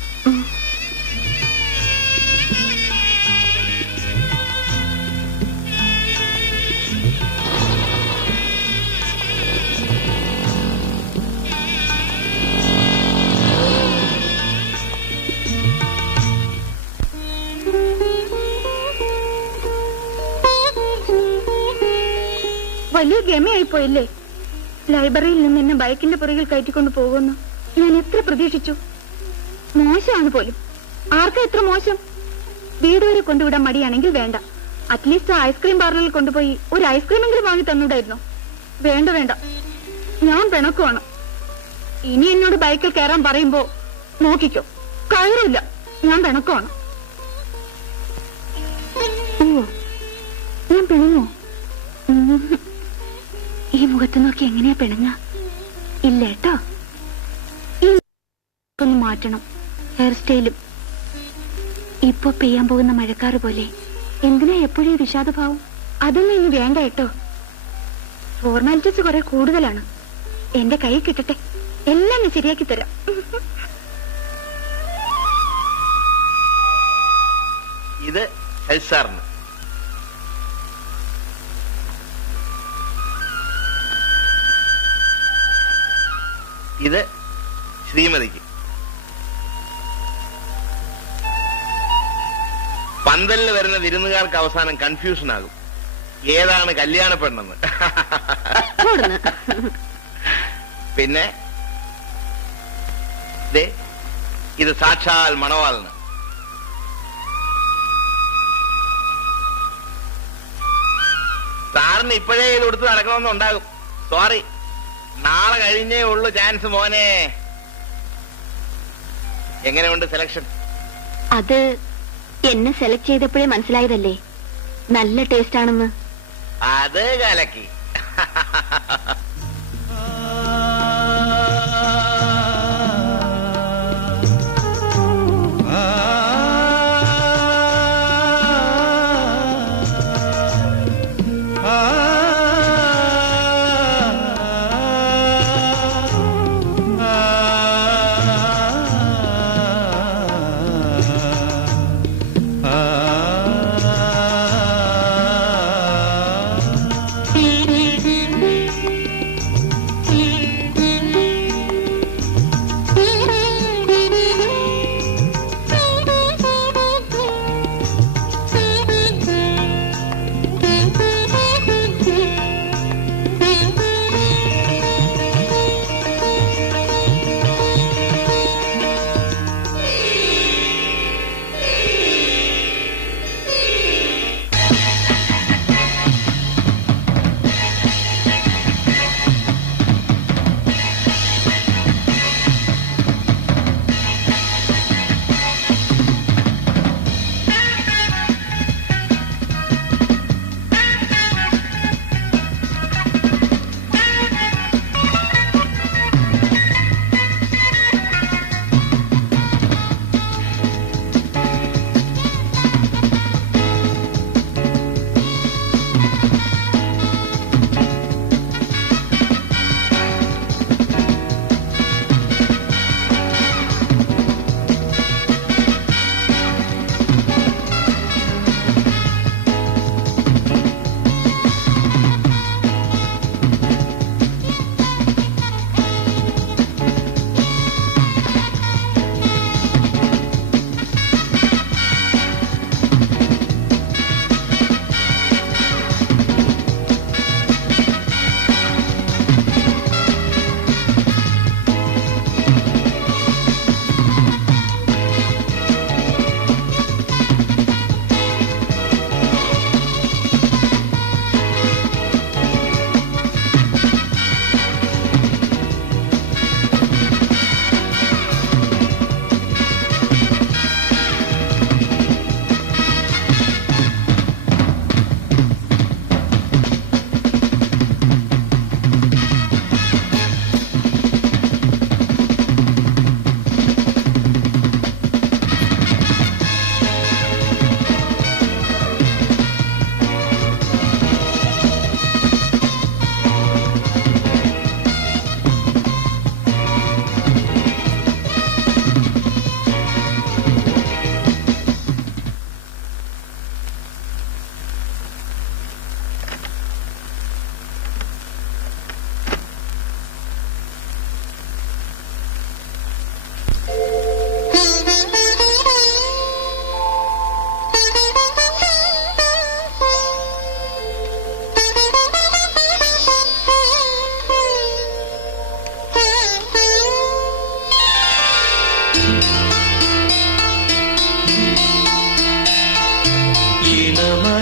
വലിയ ഗമയായിപ്പോയില്ലേ? ലൈബ്രറിയിൽ നിന്ന് എന്നെ ബൈക്കിന്റെ പുറകിൽ കയറ്റിക്കൊണ്ട് പോകുന്നു. ഞാൻ എത്ര പ്രതീക്ഷിച്ചു. മോശമാണ് പോലും. ആർക്കാ എത്ര മോശം? വീട് വരെ കൊണ്ടുവിടാൻ മടിയാണെങ്കിൽ വേണ്ട. അറ്റ്ലീസ്റ്റ് ഐസ്ക്രീം പാർലറിൽ കൊണ്ടുപോയി ഒരു ഐസ്ക്രീമെങ്കിലും വാങ്ങി തന്നൂടായിരുന്നോ? വേണ്ട വേണ്ട, ഞാൻ പിണക്കുവാണ്. ഇനി എന്നോട് ബൈക്കിൽ കയറാൻ പറയുമ്പോ നോക്കിക്കോ, കയറില്ല. ഞാൻ പിണക്കുവാണ്. ഓ, ഞാൻ പിണങ്ങോ? ഈ മുഖത്ത് നോക്കി എങ്ങനെയാ പിണങ്ങ? ഇല്ല കേട്ടോ. ഈ ഒന്ന് മാറ്റണം, ഹെയർ സ്റ്റൈലും. ഇപ്പൊ പെയ്യാൻ പോകുന്ന മഴക്കാറ് പോലെ. എന്തിനാ എപ്പോഴും വിഷാദഭാവം? അതൊന്നും ഇനി വേണ്ട കേട്ടോ. ഫോർമാലിറ്റീസ് കുറെ കൂടുതലാണ്. എന്റെ കൈ കിട്ടട്ടെ, എല്ലാം ഞാൻ ശരിയാക്കി തരാം. ഇത് സാറിന്. ഇത് ശ്രീമതിക്ക്. പന്തലിൽ വരുന്ന വിരുന്നുകാർക്ക് അവസാനം കൺഫ്യൂഷൻ ആകും, ഏതാണ് കല്യാണ പെണ്ണെന്ന്. പിന്നെ ഇത് സാക്ഷാൽ മണവാളന്. സാറിന് ഇപ്പോഴേ ഇത് കൊടുത്ത് നടക്കണമെന്നുണ്ടാകും. സോറി, നാളെ കഴിഞ്ഞേ ഉള്ളു ചാൻസ് മോനെ. എങ്ങനെയുണ്ട് സെലക്ഷൻ? അത് എന്നെ സെലക്ട് ചെയ്തപ്പോഴേ മനസ്സിലായതല്ലേ നല്ല ടേസ്റ്റ് ആണെന്ന്. അത് കലക്കി.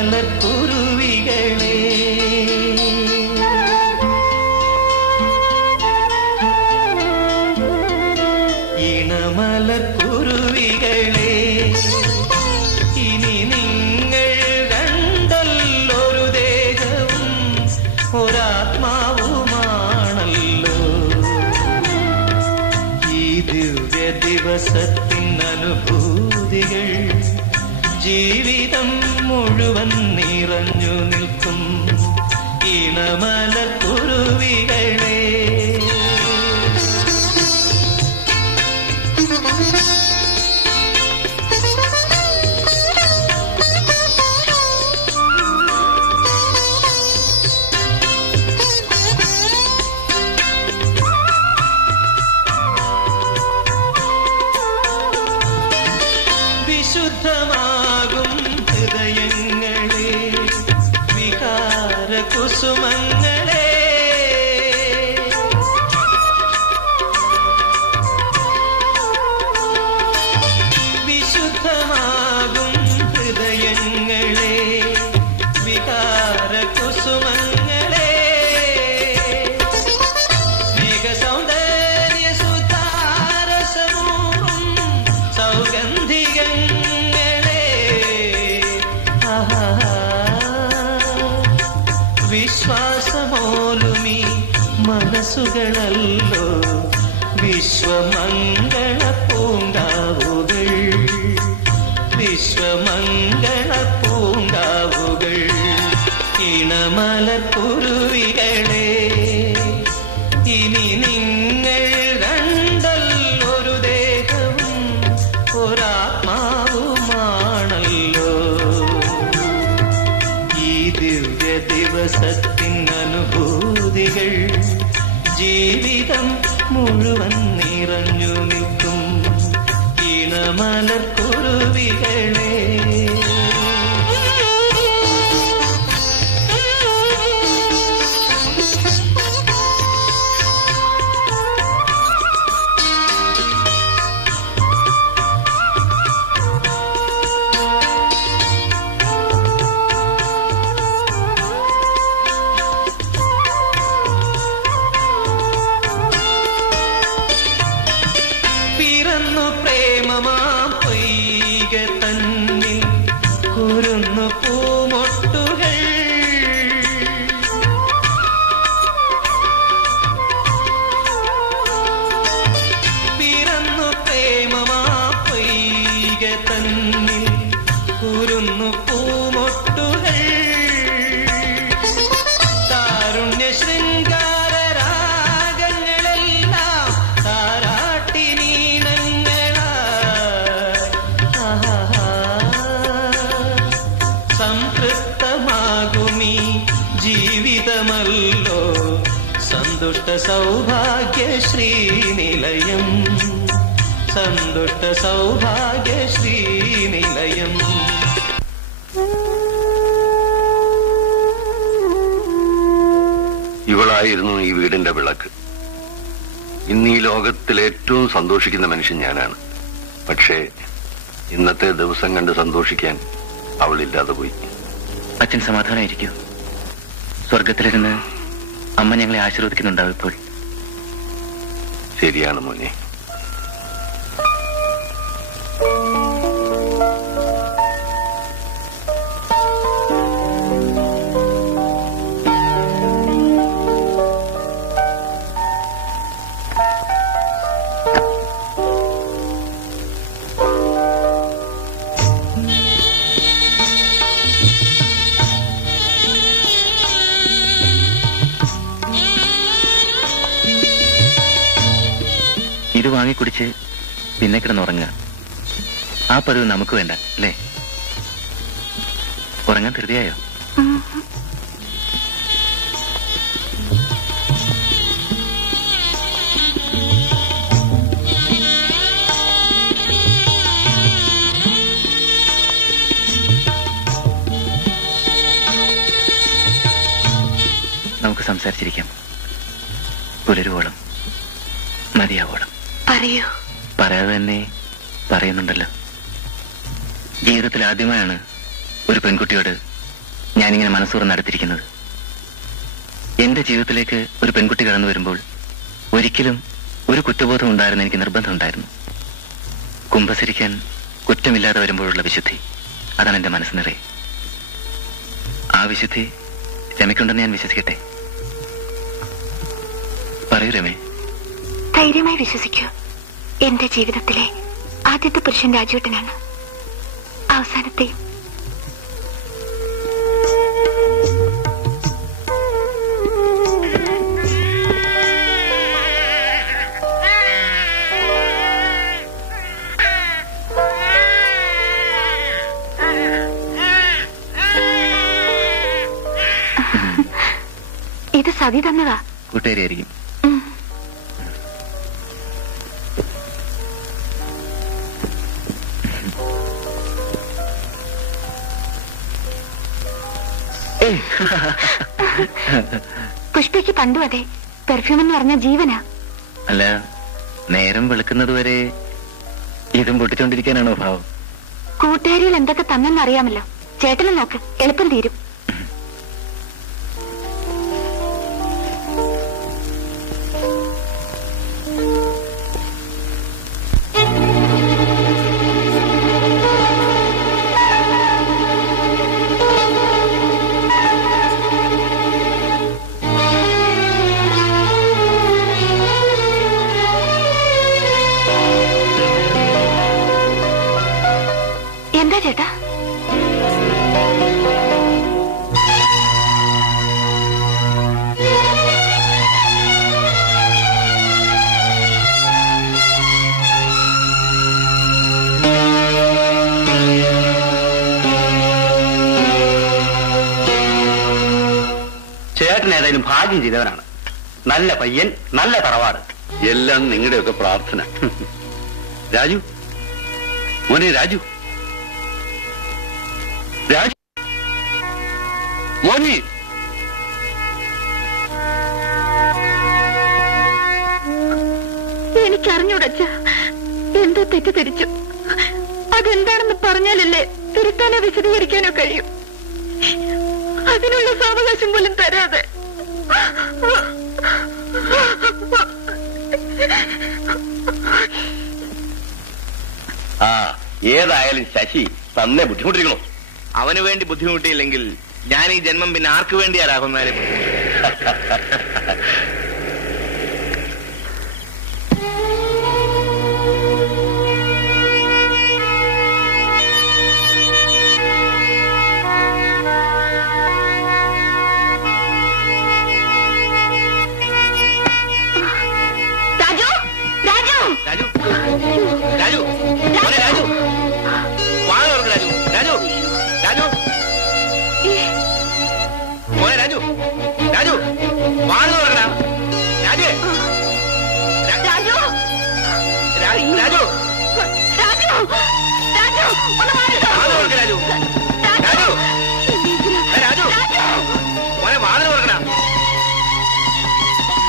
ഇണമലർക്കുരുവികളെ ഇണമലർക്കുരുവികളെ ഇനി നിങ്ങൾ രണ്ടല്ലൊരു ദേഹവും ഒരാത്മാവുമാണല്ലോ. ഈ ദിവ്യ ദിവസത്തിൻ അനുഭൂതികൾ ജീവിതം മുഴുവൻ നിറഞ്ഞു നിൽക്കും ഇണമലർക്കുരുവികളെ. വിശുദ്ധമാകും ഹൃദയങ്ങളെ വികാരകുസുമങ്ങളെ വിശുദ്ധമാകും ഹൃദയങ്ങളെ വികാരകുസുമങ്ങളെ മേഘസൗന്ദര്യ സുധാരസമൂഹം സൗഗന്ധികങ്ങളെ വിശ്വാസമോലുമീ മനസ്സുകളല്ലോ വിശ്വമംഗള പൂങ്കാവുകൾ വിശ്വമംഗള പൂങ്കാവുകൾ ഇണമലർക്കുരുവികളെ ഇനി നിങ്ങൾ രണ്ടല്ലൊരു ദേഹവും ഒരാത്മാവുമാണല്ലോ. ഈ ദിവ്യ ദിവസത്തിൻ അനുഭൂതികൾ ജീവിതം മുഴുവൻ നിറഞ്ഞു നിൽക്കും ഇണമലർക്കുരുവികളെ. പിറന്നു പ്രേമമാ പൊയ്ക തന്നിൽ കുരുന്നു പൂമൊട്ടുകൾ പിറന്നു പ്രേമമാ പൊയ്ക തന്നിൽ കുരുന്നു പൂമൊട്ടുകൾ താരുണ്യ ശൃംഗാര രാഗങ്ങളെല്ലാം താരാട്ടിനീനങ്ങളാ സംതൃപ്തമാകുമീ ജീവിതമല്ലോ സന്തുഷ്ട സൗഭാഗ്യ ശ്രീനിലയം സന്തുഷ്ട സൗഭാഗ്യ ശ്രീനിലയം. ഇവളായിരുന്നു ഈ വീടിന്റെ വിളക്ക്. ഇന്ന് ഈ ലോകത്തിൽ ഏറ്റവും സന്തോഷിക്കുന്ന മനുഷ്യൻ ഞാനാണ്. പക്ഷേ ഇന്നത്തെ ദിവസം കണ്ട് സന്തോഷിക്കാൻ അവളില്ലാതെ പോയി. അച്ഛൻ സമാധാനമായിരിക്കൂ. സ്വർഗത്തിലിരുന്ന് അമ്മ ഞങ്ങളെ ആശീർവദിക്കുന്നുണ്ടാവും ഇപ്പോൾ. ശരിയാണ് മോനെ. ഇത് വാങ്ങിക്കുടിച്ച് പിന്നെ കിടന്നുറങ്ങുക. ആ പതിവ് നമുക്ക് വേണ്ട അല്ലേ? ഉറങ്ങാൻ ധൃതിയായോ? നമുക്ക് സംസാരിച്ചിരിക്കാം. പുലരുവോളം, മതിയാവോളം. പറയൂ. പറയാതെ തന്നെ പറയുന്നുണ്ടല്ലോ. ജീവിതത്തിൽ ആദ്യമായാണ് ഒരു പെൺകുട്ടിയോട് ഞാനിങ്ങനെ മനസ്സുറന്ന് അടുത്തിരിക്കുന്നത്. എന്റെ ജീവിതത്തിലേക്ക് ഒരു പെൺകുട്ടി കടന്നു വരുമ്പോൾ ഒരിക്കലും ഒരു കുറ്റബോധം ഉണ്ടായിരുന്ന എനിക്ക് നിർബന്ധമുണ്ടായിരുന്നു. കുമ്പസരിക്കാൻ കുറ്റമില്ലാതെ വരുമ്പോഴുള്ള വിശുദ്ധി, അതാണ് എന്റെ മനസ്സ് നിറയെ. ആ വിശുദ്ധി രമയ്ക്കുണ്ടെന്ന് ഞാൻ വിശ്വസിക്കട്ടെ? പറയൂ രമേ. ധൈര്യമായി വിശ്വസിക്കൂ. എന്റെ ജീവിതത്തിലെ ആദ്യത്തെ പുരുഷൻ രാജുവേട്ടനാണ്, അവസാനത്തെയും. ഇത് സതി തന്നതാ. കൂട്ടുകാരിയായിരിക്കും. പുഷ്പയ്ക്ക് പണ്ടും അതെ, പെർഫ്യൂം എന്ന് പറഞ്ഞ ജീവനാ. അല്ല, നേരം വെളുക്കുന്നത് വരെ ഇതും പൊട്ടിച്ചോണ്ടിരിക്കാനാണോ ഭാവം? കൂട്ടുകാരികൾ എന്തൊക്കെ തന്നെന്നറിയാമല്ലോ. ചേട്ടനെ നോക്ക്, എളുപ്പം തീരും. എന്താ ചേട്ടാ? ചേട്ടൻ ഏതായാലും ഭാഗ്യം ചെയ്തവനാണ്. നല്ല പയ്യൻ, നല്ല തറവാട്. എല്ലാം നിങ്ങളുടെയൊക്കെ പ്രാർത്ഥന. രാജു, മോനെ രാജു, രാജു മോനെ. എനിക്കറിഞ്ഞൂടച്ച, എന്തോ തെറ്റിദ്ധരിച്ചു. അതെന്താണെന്ന് പറഞ്ഞാലല്ലേ തിരുത്താനോ വിശദീകരിക്കാനോ കഴിയും. അതിനുള്ള സാവകാശം പോലും തരാതെ. ആ, ഏതായാലും ശശി തന്നെ ബുദ്ധിമുട്ടിരിക്കണോ? അവന് വേണ്ടി ബുദ്ധിമുട്ടിയില്ലെങ്കിൽ ഞാൻ ഈ ജന്മം പിന്നെ ആർക്ക് വേണ്ടിയാ രാഘവനാരെ? രാജു, രാജു, രാജു, രാജു, മോനെ രാജു, വാ തുറക്ക് രാജു, രാജു, രാജു, മോനെ രാജു, രാജു, വാ തുറക്കണ രാജു, രാജു, രാജു, രാജു, രാജു, ഒന്ന് മാറി. വാ തുറക്ക് രാജു, രാജു, രാജു, മോനെ വാ തുറക്കണ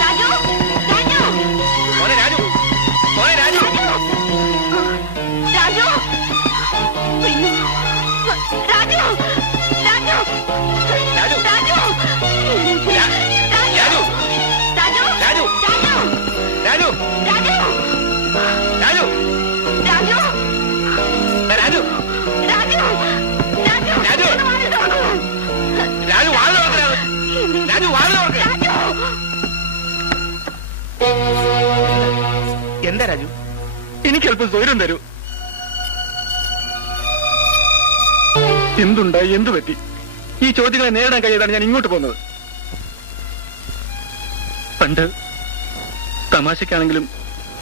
രാജു, രാജു, മോനെ രാജു, മോനെ രാജു, രാജു, അയ്യോ, രാജു, രാജു, രാജു, രാജു, രാജു, രാജു, രാജു, രാജു, രാജു, രാജു, രാജു, രാജു, രാജു, രാജു, രാജു, ഒന്ന് മാറി തുറക്കൂ. രാജു വാ തുറക്കണ രാജു, വാ തുറക്ക. എന്താ രാജു? എനിക്ക് അല്പം സ്വൈരം തരൂ. എന്തുണ്ടായി, എന്തു പറ്റി? ഈ ചോദ്യങ്ങളെ നേരിടാൻ കഴിയാതാണ് ഞാൻ ഇങ്ങോട്ട് പോകുന്നത്. പണ്ട് തമാശക്കാണെങ്കിലും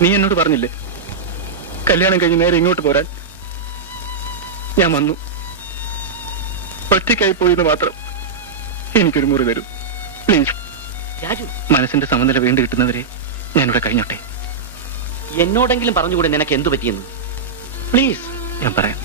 നീ എന്നോട് പറഞ്ഞില്ലേ കല്യാണം കഴിഞ്ഞ് നേരെ ഇങ്ങോട്ട് പോരാൻ? ഞാൻ വന്നു. ഒറ്റയ്ക്കായി പോയെന്ന് മാത്രം. എനിക്കൊരു മുറി തരൂ പ്ലീസ്. രാജു, മനസ്സിന്റെ സമനില വീണ്ടും കിട്ടുന്നവരെ ഞാനിവിടെ കഴിഞ്ഞോട്ടെ. എന്നോടെങ്കിലും പറഞ്ഞുകൂടെ നിനക്ക് എന്തു പറ്റിയെന്ന്? പ്ലീസ്. ഞാൻ പറയാം.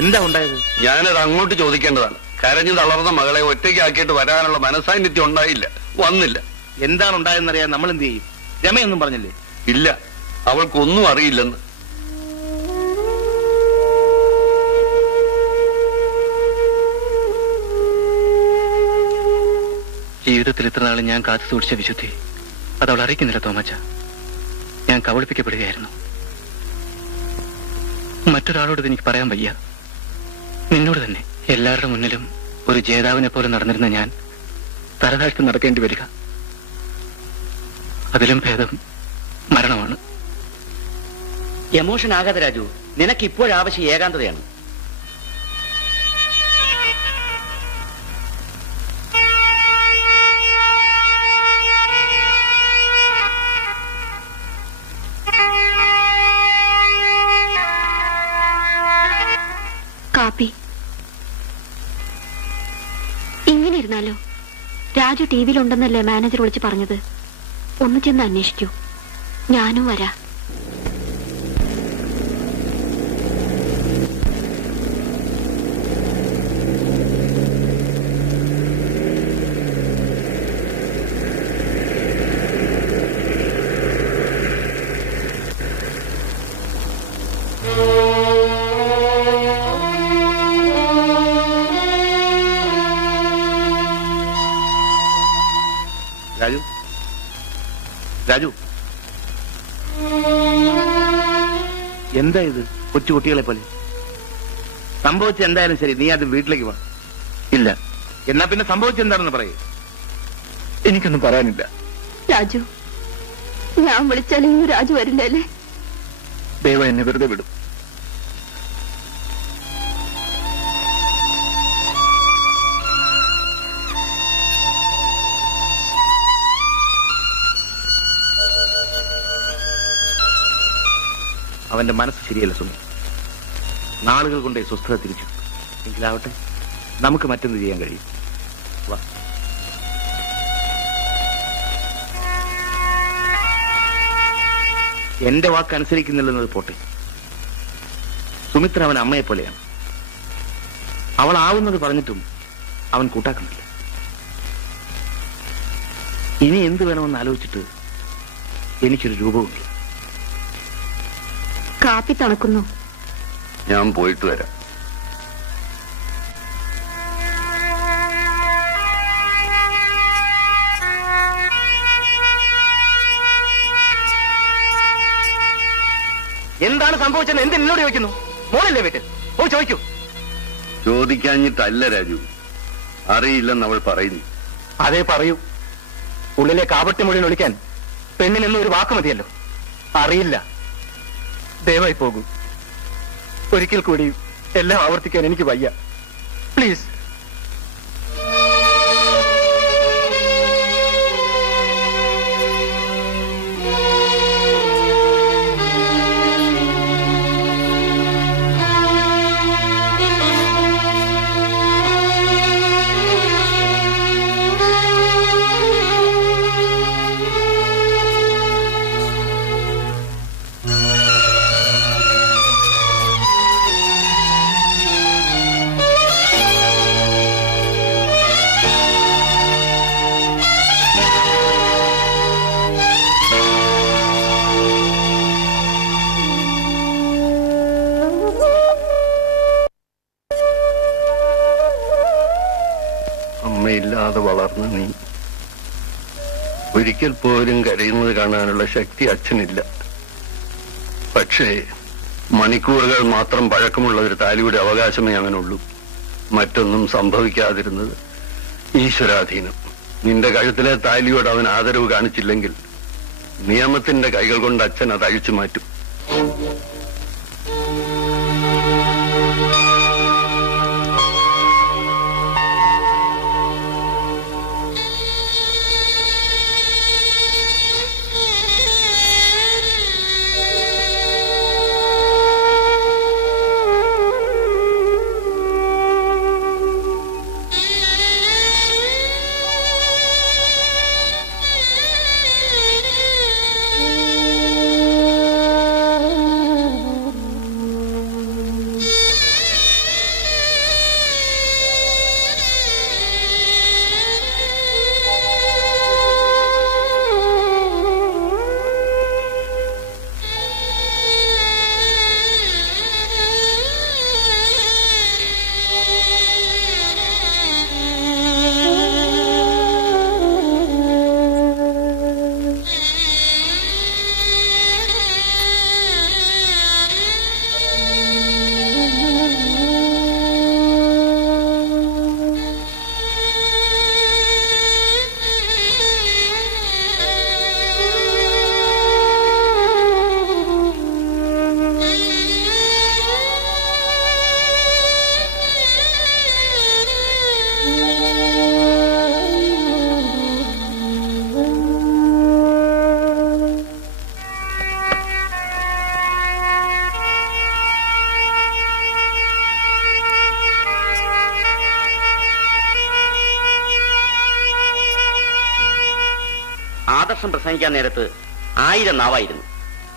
എന്താ ഉണ്ടായത്? ഞാനത് അങ്ങോട്ട് ചോദിക്കേണ്ടതാണ്. കരഞ്ഞു തളർന്ന മകളെ ഒറ്റയ്ക്കാക്കിയിട്ട് വരാനുള്ള മനസാന്നിധ്യം ഉണ്ടായില്ല, വന്നില്ല. എന്താണ് ഉണ്ടായെന്നറിയാൻ നമ്മൾ എന്ത് ചെയ്യും? രമയൊന്നും പറഞ്ഞില്ലേ? ഇല്ല, അവൾക്കൊന്നും അറിയില്ലെന്ന്. ജീവിതത്തിൽ ഇത്ര നാളും ഞാൻ കാത്തു സൂക്ഷിച്ച വിശുദ്ധി അതവൾ അറിയിക്കുന്നില്ല തോമച്ച. ഞാൻ കബളിപ്പിക്കപ്പെടുകയായിരുന്നു. മറ്റൊരാളോട് ഇത് എനിക്ക് പറയാൻ വയ്യ, നിന്നോട് തന്നെ. എല്ലാവരുടെ മുന്നിലും ഒരു ജേതാവിനെ പോലെ നടന്നിരുന്ന ഞാൻ തലതാഴ്ത്തി നടക്കേണ്ടി വരിക. അതിലും ഭേദം മരണമാണ്. എമോഷൻ ആകാതെ രാജു, നിനക്ക് ഇപ്പോഴാവശ്യം ഏകാന്തതയാണ്. കാപ്പി. ഇങ്ങനെ ഇരുന്നാലോ? രാജു ടി വിയിലുണ്ടെന്നല്ലേ മാനേജർ വിളിച്ച് പറഞ്ഞത്? ഒന്ന് ചെന്ന് അന്വേഷിക്കൂ, ഞാനും വരാ. രാജു, രാജു, എന്താ ഇത്? കൊച്ചു കുട്ടികളെ പോലെ സംഭവിച്ച എന്തായാലും ശരി, നീ അത് വീട്ടിലേക്ക് വാ. ഇല്ല. എന്നാ പിന്നെ സംഭവിച്ചെന്താണെന്ന് പറയൂ. എനിക്കൊന്നും പറയാനില്ല. രാജു, ഞാൻ വിളിച്ചാലും രാജു വരില്ലല്ലേ? ദൈവം എന്നെ വെറുതെ വിടും. അവന്റെ മനസ്സ് ശരിയല്ല സുമി. നാളുകൾ കൊണ്ടേ സ്വസ്ഥത തിരിച്ചു. എങ്കിലാവട്ടെ, നമുക്ക് മറ്റൊന്ന് ചെയ്യാൻ കഴിയും. വാ. എന്റെ വാക്ക് അനുസരിക്കുന്നില്ലെന്നത് പോട്ടെ, സുമിത്ര അവൻ അമ്മയെ പോലെയാണ്. അവൾ ആവുന്നത് പറഞ്ഞിട്ടും അവൻ കൂട്ടാക്കുന്നില്ല. ഇനി എന്ത് വേണമെന്ന് ആലോചിച്ചിട്ട് എനിക്കൊരു രൂപവുമില്ല. കാപ്പി തണുക്കുന്നു. ഞാൻ പോയിട്ട് വരാം. എന്താണ് സംഭവിച്ചെന്ന് എന്ത് എന്നോട് ചോദിക്കുന്നു? മോളല്ലേ വീട്ടിൽ? ഓ ചോദിക്കൂ. ചോദിക്കാഞ്ഞിട്ടല്ല രാജു, അറിയില്ലെന്ന് അവൾ പറയുന്നു. അതേ പറയൂ. ഉള്ളിലെ കാപട്യമൊഴിയിൽ ഒളിക്കാൻ പെണ്ണിനെന്നും ഒരു വാക്ക് മതിയല്ലോ. അറിയില്ല. ദയവായി പോകൂ. ഒരിക്കൽ കൂടി എല്ലാം ആവർത്തിക്കാൻ എനിക്ക് വയ്യ. പ്ലീസ്. അമ്മയില്ലാതെ വളർന്ന നീ ഒരിക്കൽ പോലും കരയുന്നത് കാണാനുള്ള ശക്തി അച്ഛനില്ല. പക്ഷേ മണിക്കൂറുകൾ മാത്രം പഴക്കമുള്ള ഒരു താലിയുടെ അവകാശമേ അവനുള്ളൂ. മറ്റൊന്നും സംഭവിക്കാതിരുന്നത് ഈശ്വരാധീനം. നിന്റെ കഴുത്തിലെ താലിയോട് അവൻ ആദരവ് കാണിച്ചില്ലെങ്കിൽ നിയമത്തിന്റെ കൈകൾ കൊണ്ട് അച്ഛൻ അത് അഴിച്ചു മാറ്റും. ആദർശം പ്രസംഗിക്കാൻ നേരത്ത് 1000 നാവായിരുന്നു.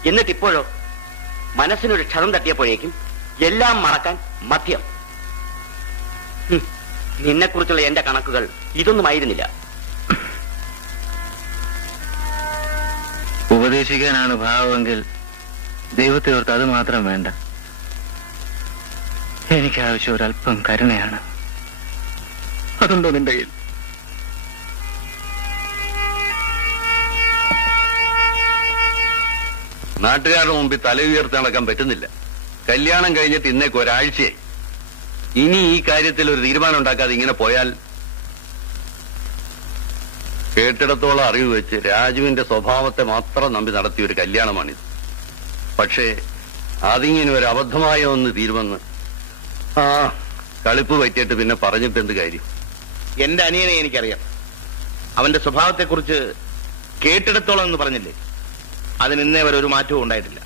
എന്നിട്ടിപ്പോഴോ മനസ്സിനൊരു ക്ഷതം തട്ടിയപ്പോഴേക്കും എല്ലാം മറക്കാൻ മദ്യം. നിന്നെക്കുറിച്ചുള്ള എന്റെ കണക്കുകൾ ഇതൊന്നുമായിരുന്നില്ല. ഉപദേശിക്കാനാണ് ഭാവമെങ്കിൽ ദൈവത്തെ ഓർത്ത് അത് മാത്രം വേണ്ട. എനിക്ക് ആവശ്യം ഒരല്പം കരുണയാണ്. അതുണ്ടോ നിന്റെ കയ്യിൽ? നാട്ടുകാരുടെ മുമ്പിൽ തല ഉയർത്തി നടക്കാൻ പറ്റുന്നില്ല. കല്യാണം കഴിഞ്ഞിട്ട് ഇന്നേക്ക് ഒരാഴ്ചയായി. ഇനി ഈ കാര്യത്തിൽ ഒരു തീരുമാനം ഉണ്ടാക്കാതെ ഇങ്ങനെ പോയാൽ, കേട്ടിടത്തോളം അറിവ് വെച്ച് രാജുവിന്റെ സ്വഭാവത്തെ മാത്രം നമ്പി നടത്തിയ ഒരു കല്യാണമാണിത്. പക്ഷേ അതിങ്ങനെ ഒരു അബദ്ധമായ ഒന്ന് തീരുമെന്ന് കളിപ്പ് പറ്റിയിട്ട് പിന്നെ പറഞ്ഞിട്ട് എന്ത് കാര്യം? എന്റെ അനിയനെ എനിക്കറിയാം. അവന്റെ സ്വഭാവത്തെക്കുറിച്ച് കേട്ടിടത്തോളം എന്ന് പറഞ്ഞില്ലേ, അതിന് ഇന്നേ വരെ ഒരു മാറ്റവും ഉണ്ടായിട്ടില്ല.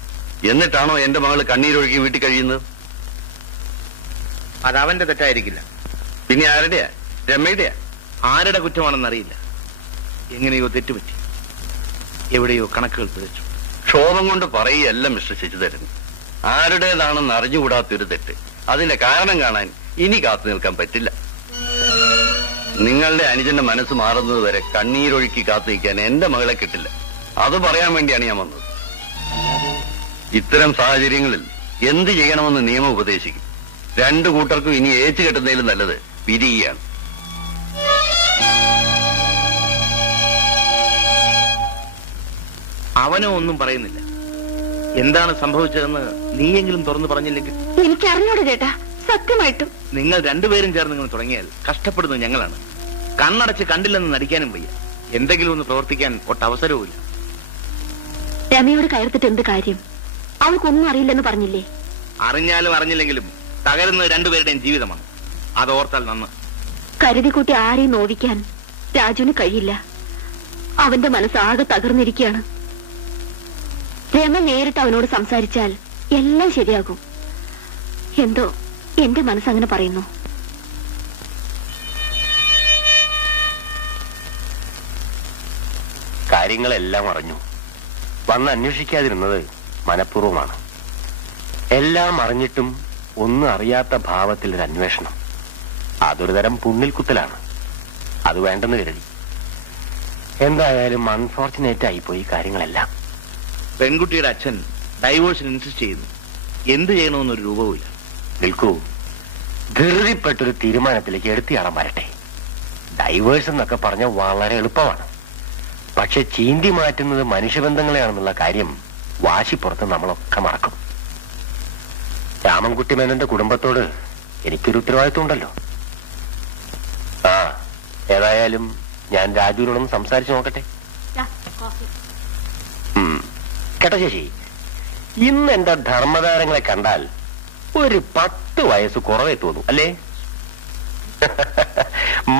എന്നിട്ടാണോ എന്റെ മകള് കണ്ണീരൊഴുകി വീട്ടിൽ കഴിയുന്നത്? അത് അവന്റെ തെറ്റായിരിക്കില്ല. പിന്നെ ആരുടെയാ? രമയുടെയാ? ആരുടെ കുറ്റമാണെന്നറിയില്ല. എങ്ങനെയോ തെറ്റുപറ്റി, എവിടെയോ കണക്കുകൾ പിഴച്ചു. ക്ഷോഭം കൊണ്ട് പറയുകയല്ല മിസ്റ്റർ ശശിധരൻ. ആരുടേതാണെന്ന് അറിഞ്ഞുകൂടാത്തൊരു തെറ്റ്, അതിന്റെ കാരണം കാണാൻ ഇനി കാത്തു നിൽക്കാൻ പറ്റില്ല. നിങ്ങളുടെ അനുജന്റെ മനസ്സ് മാറുന്നത് വരെ കണ്ണീരൊഴുക്കി കാത്തു നിൽക്കാൻ എന്റെ മകളെ കിട്ടില്ല. അത് പറയാൻ വേണ്ടിയാണ് ഞാൻ വന്നത്. ഇത്തരം സാഹചര്യങ്ങളിൽ എന്ത് ചെയ്യണമെന്ന് നിയമം ഉപദേശിക്കും. രണ്ടു കൂട്ടർക്കും ഇനി ഏച്ചു കെട്ടുന്നതിലും നല്ലത് പിരിയുകയാണ്. അവനോ ഒന്നും പറയുന്നില്ല. എന്താണ് സംഭവിച്ചതെന്ന് നീയെങ്കിലും തുറന്നു പറഞ്ഞില്ലെങ്കിൽ? എനിക്ക് അറിഞ്ഞോട് ചേട്ടാ, സത്യമായിട്ടും. നിങ്ങൾ രണ്ടുപേരും ചേർന്ന് ഇങ്ങനെ തുടങ്ങിയാൽ കഷ്ടപ്പെടുന്നത് ഞങ്ങളാണ്. കണ്ണടച്ച് കണ്ടില്ലെന്ന് നടിക്കാനും വയ്യ. എന്തെങ്കിലും ഒന്ന് പ്രവർത്തിക്കാൻ ഒട്ടവസരവുമില്ല. രമയോട് കയർത്തിട്ട് എന്ത് കാര്യം? അവൾക്കൊന്നും അറിയില്ലെന്ന് പറഞ്ഞില്ലേ? അറിഞ്ഞാലും അറിഞ്ഞില്ലെങ്കിലും തകരുന്നത് രണ്ടുപേരുടെയും ജീവിതമാണ്. അത് ഓർത്താൽ നന്ന്. കരുതിക്കൂട്ടി ആരെയും നോവിക്കാൻ രാജുവിന് കഴിയില്ല. അവന്റെ മനസ്സാകെ തകർന്നിരിക്കുകയാണ്. രമ നേരിട്ട് അവനോട് സംസാരിച്ചാൽ എല്ലാം ശരിയാകും. എന്തോ എന്റെ മനസ്സങ്ങനെ പറയുന്നു. കാര്യങ്ങളെല്ലാം അറിഞ്ഞു. വന്ന് അന്വേഷിക്കാതിരുന്നത് മനഃപൂർവ്വമാണ്. എല്ലാം അറിഞ്ഞിട്ടും ഒന്നും അറിയാത്ത ഭാവത്തിൽ ഒരു അന്വേഷണം, അതൊരു തരം പുണ്ണിൽ കുത്തലാണ്. അത് വേണ്ടെന്ന് കരുതി. എന്തായാലും അൺഫോർച്ചുനേറ്റ് ആയിപ്പോയി കാര്യങ്ങളെല്ലാം. പെൺകുട്ടിയുടെ അച്ഛൻ ഡൈവോഴ്സിന് ഇൻസിസ്റ്റ് ചെയ്യുന്നു. എന്ത് ചെയ്യണമെന്നൊരു രൂപവുമില്ല. നിൽക്കൂ, ധൃതിപ്പെട്ടൊരു തീരുമാനത്തിലേക്ക് എടുത്തിയാളാൻ വരട്ടെ. ഡൈവേഴ്സ് എന്നൊക്കെ പറഞ്ഞ വളരെ എളുപ്പമാണ്. പക്ഷെ ചീന്തി മാറ്റുന്നത് മനുഷ്യബന്ധങ്ങളെയാണെന്നുള്ള കാര്യം വാശിപ്പുറത്ത് നമ്മളൊക്കെ മറക്കും. രാമൻകുട്ടി മേനോന്റെ കുടുംബത്തോട് എനിക്കൊരു ഉത്തരവാദിത്വം ഉണ്ടല്ലോ. ഏതായാലും ഞാൻ രാജുവിനോടൊന്ന് സംസാരിച്ചു നോക്കട്ടെ. കേട്ടോ ശശി, ഇന്ന് എന്റെ ധർമ്മതാരങ്ങളെ കണ്ടാൽ ഒരു 10 വയസ്സ് കുറവേ തോന്നും, അല്ലേ?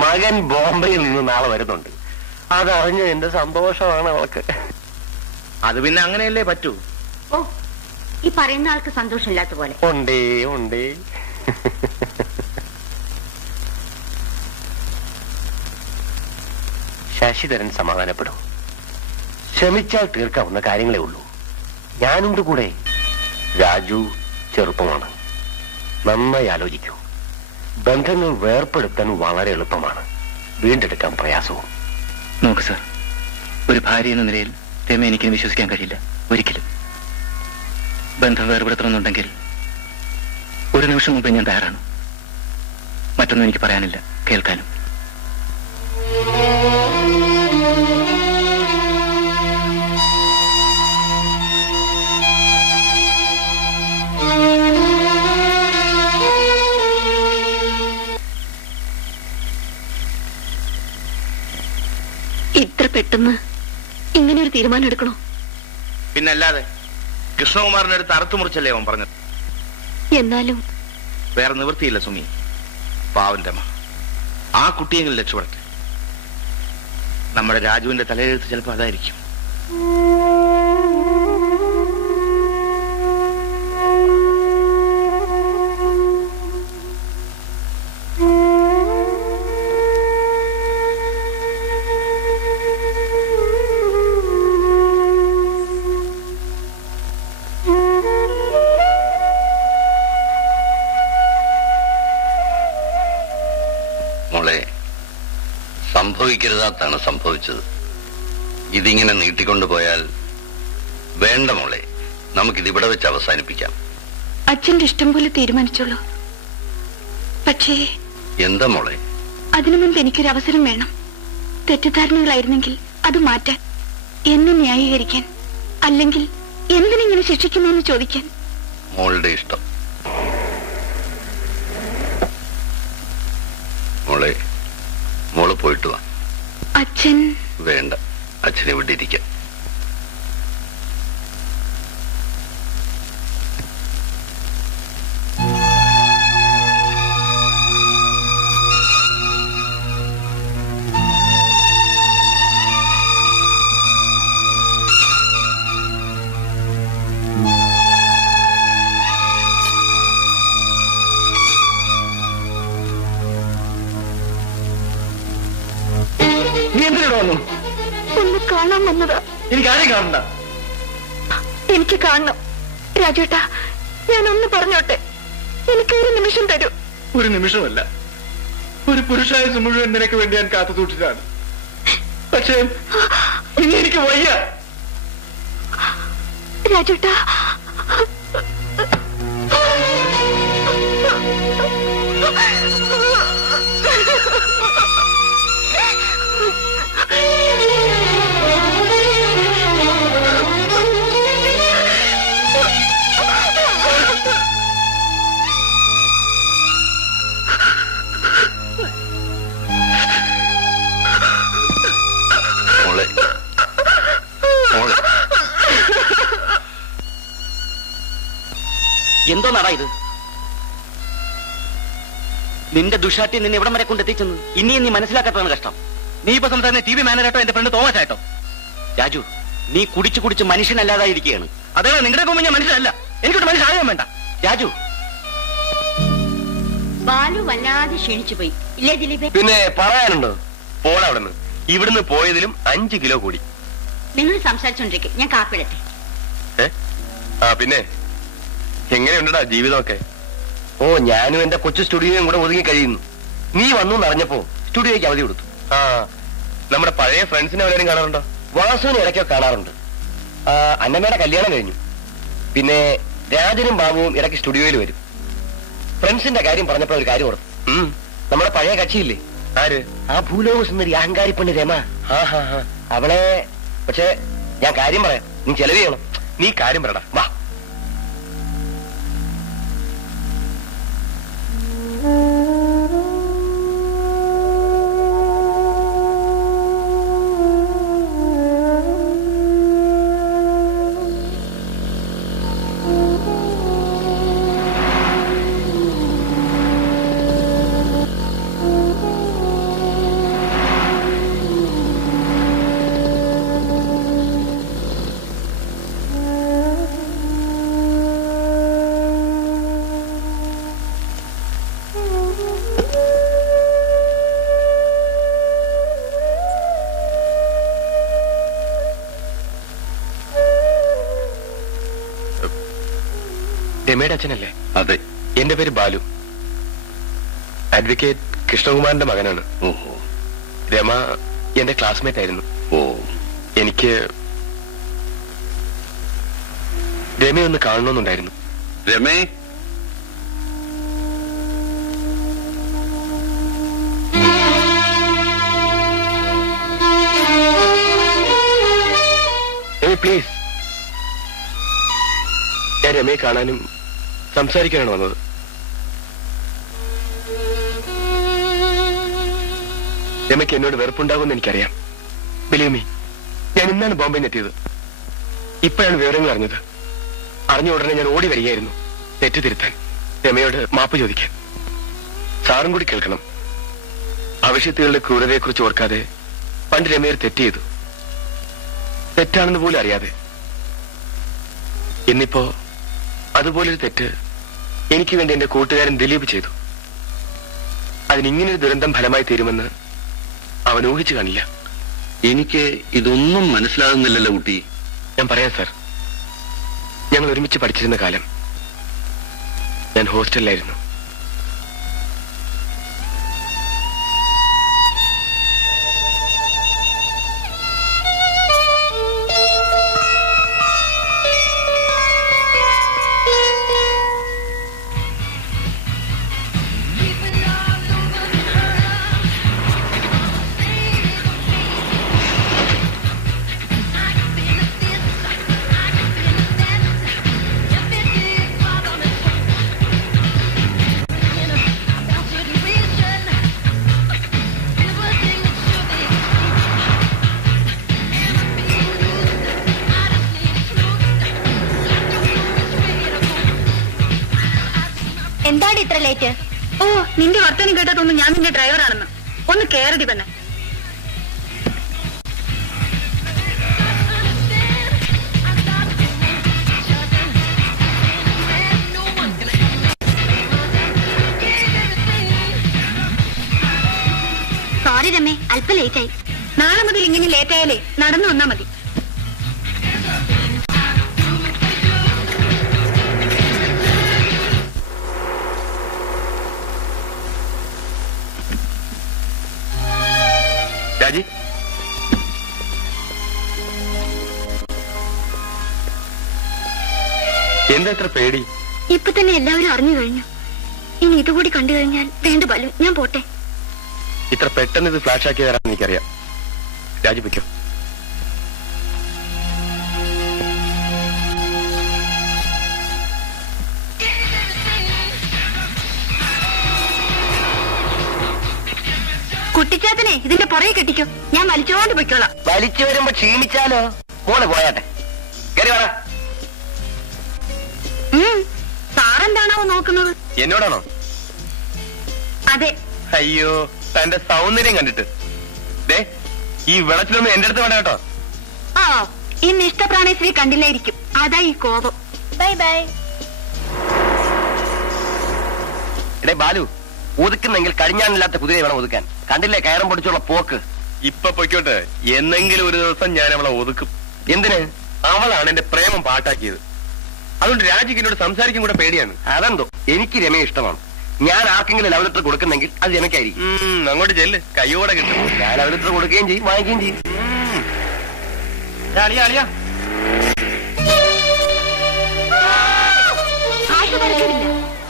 മകൻ ബോംബെയിൽ നിന്ന് നാളെ വരുന്നുണ്ട്. അതറിഞ്ഞ് എന്റെ സന്തോഷമാണ് അവൾക്ക്. അത് പിന്നെ അങ്ങനെയല്ലേ പറ്റൂ. ഓ, ഈ പറയുന്ന ആൾക്ക് സന്തോഷമില്ലാത്ത പോലെ. ഉണ്ടേ ഉണ്ടേ. ശശിധരൻ സമാധാനപ്പെടും. ശ്രമിച്ചാൽ തീർക്കാവുന്ന കാര്യങ്ങളേ ഉള്ളൂ. ഞാനുണ്ട് കൂടെ. രാജു ചെറുപ്പമാണ്. നന്നായി ആലോചിക്കൂ. ബന്ധങ്ങൾ വേർപ്പെടുത്താൻ വളരെ എളുപ്പമാണ്, വീണ്ടെടുക്കാൻ പ്രയാസവും. നോക്ക് സാർ, ഒരു ഭാര്യ എന്ന നിലയിൽ രമ എനിക്ക് വിശ്വസിക്കാൻ കഴിയില്ല ഒരിക്കലും. ബന്ധം വേർപെടുത്തണമെന്നുണ്ടെങ്കിൽ ഒരു നിമിഷം മുമ്പേ ഞാൻ തയ്യാറാണ്. മറ്റൊന്നും എനിക്ക് പറയാനില്ല, കേൾക്കാനും. ഇത്ര പെട്ടെന്ന് ഇങ്ങനെ ഒരു തീരുമാനം എടുക്കണോ? പിന്നല്ലാതെ. കൃഷ്ണകുമാറിന്റെ അടുത്ത് അറുത്തു മുറിച്ചല്ലേ അവൻ പറഞ്ഞത്. എന്നാലും വേറെ നിവൃത്തിയില്ല സുമി. പാവന്റെ അമ്മ ആ കുട്ടിയെങ്കിലും രക്ഷപ്പെടട്ടെ. നമ്മുടെ രാജുവിന്റെ തലയെഴുത്ത് ചിലപ്പോൾ അതായിരിക്കും. ക്ഷമിക്കരുതാത്താണ് സംഭവിച്ചത്. ഇതിങ്ങനെ നീട്ടിക്കൊണ്ടുപോയാൽ വേണ്ട മോളെ, നമുക്കിതിവിടെ വെച്ച് അവസാനിപ്പിക്കാം. അച്ഛന്റെ ഇഷ്ടം പോലെ തീരുമാനിച്ചോളൂ. പക്ഷേ എന്താ മോളെ? അതിനു മുൻപ് എനിക്കൊരു അവസരം വേണം. തെറ്റിദ്ധാരണകളായിരുന്നെങ്കിൽ അത് മാറ്റാൻ, എന്നെ ന്യായീകരിക്കാൻ, അല്ലെങ്കിൽ എന്തിനിങ്ങനെ ശിക്ഷിക്കുന്നെന്ന് ചോദിക്കാൻ. മോളുടെ ഇഷ്ടം. മോളെ, മോള് പോയിട്ട് വാ. അച്ഛൻ വേണ്ട, അച്ഛനെ ഇവിടെ ഇരിക്കാം. നീ എന്തിനാ വന്നു? ഒന്ന് കാണാൻ വന്നതാ. എനിക്ക് ആരെയും കാണണ്ട. എനിക്ക് കാണണം രാജേട്ടാ. ഞാനൊന്ന് പറഞ്ഞോട്ടെ, എനിക്ക് ഒരു നിമിഷം തരൂ. ഒരു നിമിഷമല്ല, ഒരു പുരുഷായുസ് മുഴുവൻ നിനക്ക് വേണ്ടി ഞാൻ കാത്തു സൂക്ഷിച്ചതാണ്. പക്ഷേ ഇനി എനിക്ക് വയ്യ. രാജേട്ടാ, മോളെ, മോളെ, എന്തോ നടാ ഇത്? നിന്റെ ദുഷാട്ടി നിന്നെ ഇവിടം വരെ കൊണ്ടെത്തിച്ചെന്ന് ഇനിയും നീ മനസ്സിലാക്കാത്തതാണ് കഷ്ടം. നീ ഇപ്പൊ സംസാരിക്കുന്ന TV മാനേജായിട്ടോ എന്റെ ഫ്രണ്ട് തോമസ് ആയിട്ടോ? രാജു, നീ കുടിച്ചു കുടിച്ച് മനുഷ്യനല്ലാതായിരിക്കുകയാണ്. അതേ നിങ്ങളുടെ മുമ്പ് ഞാൻ മനുഷ്യനല്ല. എനിക്കൊരു മനുഷ്യനാകാൻ വേണ്ട. രാജു, ബാലു വല്ലാതെ ക്ഷീണിച്ചു പോയി ഇല്ലേ ദിലീപേ? പിന്നെ പറയാനുണ്ടോ? പോളവിടുന്ന് ഇവിടുന്ന് പോയതിലും 5 കിലോ കൂടി. നിങ്ങൾ സംസാരിച്ചോണ്ടിരിക്കും, ഞാൻ കാപ്പിടട്ടെ. പിന്നെ എങ്ങനെയുണ്ടടാ ജീവിതമൊക്കെ? ഓ, ഞാനും എന്റെ കൊച്ചു സ്റ്റുഡിയോയും കൂടെ ഒതുങ്ങി കഴിയുന്നു. നീ വന്നു എന്നറിഞ്ഞപ്പോ സ്റ്റുഡിയോയ്ക്ക് അവധി കൊടുത്തു. നമ്മുടെ പഴയ ഫ്രണ്ട്സിനെ എല്ലാവരും കാണാറുണ്ടോ? വാസുവിനെ ഇടയ്ക്കൊക്കെ കാണാറുണ്ട്. അന്നമ്മയുടെ കല്യാണം കഴിഞ്ഞു. പിന്നെ രാജനും ബാബുവും ഇടയ്ക്ക് സ്റ്റുഡിയോയിൽ വരും. ഫ്രണ്ട്സിന്റെ കാര്യം പറഞ്ഞപ്പോ ഒരു കാര്യം ഓർത്തു. നമ്മുടെ പഴയ കക്ഷിയില്ലേ, ആര്? ആ ഭൂലോക സുന്ദരി അഹങ്കാരി പെണ്ണ് രമ. അവളെ പക്ഷെ ഞാൻ കാര്യം പറയാം, നീ ചെലവ് ചെയ്യണം. നീ കാര്യം പറയടാ, വാ. രമയുടെ അച്ഛനല്ലേ? അതെ. എന്റെ പേര് ബാലു. അഡ്വക്കേറ്റ് കൃഷ്ണകുമാറിന്റെ മകനാണ്. ഓഹോ. രമ എന്റെ ക്ലാസ്മേറ്റ് ആയിരുന്നു. ഓ. എനിക്ക് രമയൊന്ന് കാണണമെന്നുണ്ടായിരുന്നു. രമേ, പ്ലീസ്. ഞാൻ രമയെ കാണാനും സംസാരിക്കാനാണ് വന്നത്. രമയ്ക്ക് എന്നോട് വെറുപ്പുണ്ടാകുമെന്ന് എനിക്കറിയാം. ബിലീവ് മീ, ഞാൻ ഇന്നാണ് ബോംബെയിൽ എത്തിയത്. ഇപ്പോഴാണ് വിവരങ്ങൾ അറിഞ്ഞത്. അറിഞ്ഞ ഉടനെ ഞാൻ ഓടി വരികയായിരുന്നു തെറ്റ് തിരുത്താൻ, രമയോട് മാപ്പ് ചോദിക്കാൻ. സാറും കൂടി കേൾക്കണം. ആവശ്യത്തുകളുടെ ക്രൂരതയെക്കുറിച്ച് ഓർക്കാതെ പണ്ട് രമയൊരു തെറ്റ് ചെയ്തു, തെറ്റാണെന്ന് പോലും അറിയാതെ. ഇന്നിപ്പോ അതുപോലൊരു തെറ്റ് എനിക്ക് വേണ്ടി എന്റെ കൂട്ടുകാരൻ ദിലീപ് ചെയ്തു. അതിനിങ്ങനൊരു ദുരന്തം ഫലമായി തീരുമെന്ന് അവൻ ഊഹിച്ചു കാണില്ല. എനിക്ക് ഇതൊന്നും മനസ്സിലാകുന്നില്ലല്ലോ കുട്ടി. ഞാൻ പറയാം സാർ, ഞങ്ങൾ ഒരുമിച്ച് പഠിച്ചിരുന്ന കാലം ഞാൻ ഹോസ്റ്റലിലായിരുന്നു. ലേറ്റ്? ഓ, നിന്റെ വർത്തമാനം കേട്ടതൊന്നും ഞാൻ നിന്റെ ഡ്രൈവറാണെന്ന്. ഒന്ന് കേറടി പെണ്ണെ. സോറി രമേ, അല്പം ലേറ്റായി. നാളെ മുതൽ ഇങ്ങനെ ലേറ്റായാലേ നടന്നു വന്നാ മതി. രാജി, എന്താ ഇത്ര പേടി? ഇപ്പൊ തന്നെ എല്ലാവരും അറിഞ്ഞു കഴിഞ്ഞു. ഇനി ഇതുകൂടി കണ്ടു കഴിഞ്ഞാൽ വേണ്ട ബാലു, ഞാൻ പോട്ടെ. ഇത്ര പെട്ടെന്ന് ഇത് ഫ്ലാഷ് ആക്കി തരാൻ എനിക്കറിയാം. രാജി പൊയ്ക്കോ. കുട്ടിച്ചാത്തനെ ഇതിന്റെ പുറകെ കെട്ടിക്കോ, ഞാൻ വലിച്ചോണ്ട് പൊയ്ക്കോളാം. വലിച്ചു വരുമ്പോ ക്ഷീണിച്ചാലോ? മോള് പോയാട്ടെ. കയറി വേണ. സാറെന്താണോ നോക്കുന്നത്? എന്നോടാണോ? അതെ. അയ്യോ, തന്റെ സൗന്ദര്യം കണ്ടിട്ട്. ദേ, ഈ വെള്ളത്തിലൊന്നും എന്റെ അടുത്ത് വേണ്ട കേട്ടോ. ആ, ഇന്ന് ഇഷ്ടപ്രാണേശ്വരി കണ്ടില്ലായിരിക്കും, അതാ ഈ കോപം. Bye bye. എടേ ബാലു, ഒതുക്കുന്നെങ്കിൽ കടിഞ്ഞാണില്ലാത്ത കുതിരയെ വേണം ഒതുക്കാൻ. കണ്ടില്ലേ കയറും പൊടിച്ചുള്ള പോക്ക്? ഇപ്പൊ പൊയ്ക്കോട്ടെ, എന്നെങ്കിലും ഒരു ദിവസം ഞാൻ അവളെ ഒതുക്കും. എന്തിന്? അവളാണ് എന്റെ പ്രേമം പാട്ടാക്കിയത്. അതുകൊണ്ട് രാജിക്ക് എന്നോട് സംസാരിക്കും കൂടെ പേടിയാണ്. അതെന്തോ, എനിക്ക് രമയെ ഇഷ്ടമാണ്. ഞാൻ ആർക്കെങ്കിലും ലവ് ലെറ്റർ കൊടുക്കുന്നെങ്കിൽ അത് രമയ്ക്കായിരിക്കും. അങ്ങോട്ട് ചെല്ല്, കയ്യോടെ കിട്ടും. ഞാൻ ലവ് ലെറ്റർ കൊടുക്കുകയും ചെയ്യും, വാങ്ങിക്കുകയും ചെയ്യും.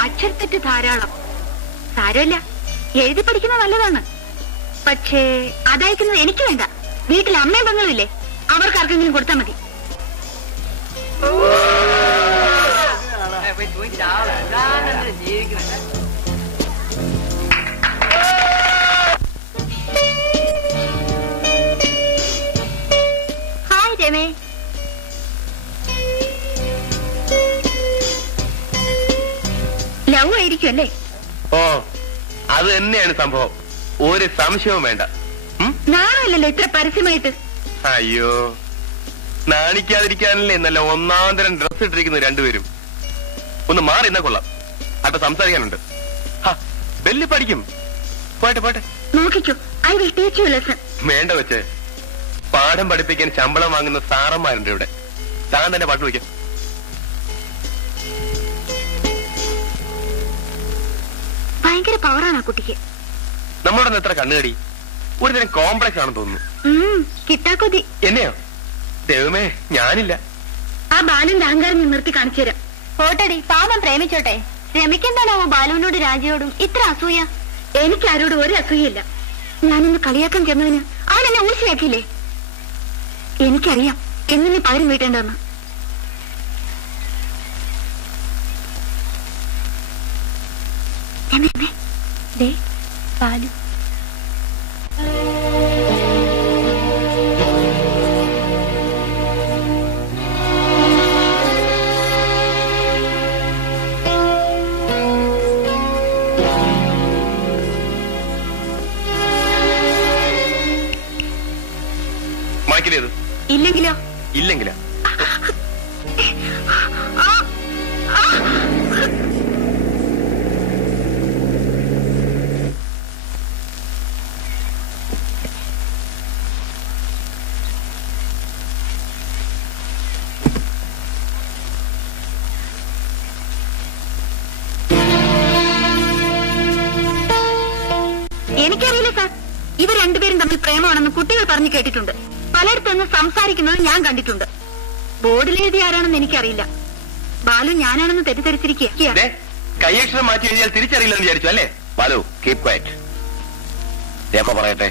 അക്ഷരത്തെറ്റ് ധാരാളം. സാരമില്ല, എഴുതി പഠിക്കുന്നത് നല്ലതാണ്. പക്ഷേ അതയക്കുന്നത് എനിക്ക് വേണ്ട. വീട്ടിൽ അമ്മയും പെങ്ങളുമില്ലേ, അവർക്ക് ആർക്കെങ്കിലും കൊടുത്താൽ മതി. ഹായ് രമേ. ലവ് ആയിരിക്കും അല്ലേ? ഓ, അത് തന്നെയാണ് സംഭവം. ഒരു സംശയവും വേണ്ട. നാണമല്ലല്ലോ ഇത്ര പരസ്യമായിട്ട്. അയ്യോ, നാണിക്കാതിരിക്കാനല്ലേ നല്ല ഒന്നാം തരം ഡ്രസ് ഇട്ടിരിക്കുന്നു രണ്ടുപേരും. ഒന്ന് മാറി എന്നാ കൊള്ളാം, അപ്പൊ സംസാരിക്കാനുണ്ട്. ബെല്ല് പഠിക്കും. പോട്ടെ പോട്ടെ. നോക്കിക്കോ, I will teach you lesson. വേണ്ട വെച്ച്, പാഠം പഠിപ്പിക്കാൻ ശമ്പളം വാങ്ങുന്ന സാറന്മാരുണ്ട് ഇവിടെ. താൻ തന്നെ പാട്ട് വയ്ക്കും. ഭയങ്കര പവറാണ് ആ കുട്ടിക്ക്. നമ്മളോടൊന്ന് എത്ര കണ്ണുകടി. ഒരു തരം കോംപ്ലക്സ് ആണെന്ന് തോന്നുന്നു. കിട്ടാക്കൊതി. എന്നെയോ? ദൈവമേ, ഞാനില്ല. ആ ബാലുവിന്റെ അഹങ്കാരം ഞാൻ നിർത്തി കാണിച്ചു തരാം. പോട്ടടി, പാപം പ്രേമിച്ചോട്ടെ. രമിക്കെന്താണാവോ ബാലുവിനോട് രാജയോടും ഇത്ര അസൂയ? എനിക്ക് ആരോടും ഒരു അസൂയയില്ല. ഞാനിന്ന് കളിയാക്കാൻ ചെന്നതിന് അവൻ എന്നെ ഊർച്ചയാക്കിയില്ലേ? എനിക്കറിയാം എങ്ങനെ പകരം വീട്ടേണ്ടെന്ന്. ബാലു മാക്കിലേത്? ഇല്ലെങ്കിലോ? ഇല്ലെങ്കിലാ? എനിക്കറിയില്ല സാർ. ഇവർ രണ്ടുപേരും തമ്മിൽ പ്രേമമാണെന്ന് കുട്ടികൾ പറഞ്ഞു കേട്ടിട്ടുണ്ട്. പലയിടത്തുനിന്ന് സംസാരിക്കുന്നത് ഞാൻ കണ്ടിട്ടുണ്ട്. ബോർഡിലെഴുതി ആരാണെന്ന് എനിക്കറിയില്ല. ബാലു ഞാനാണെന്ന് തെറ്റിദ്ധരിച്ചിരിക്കുക. കൈയക്ഷരം മാറ്റി കഴിഞ്ഞാൽ തിരിച്ചറിയില്ലെന്ന് വിചാരിച്ചു അല്ലേ? Balu, keep quiet. രമ പറയട്ടെ.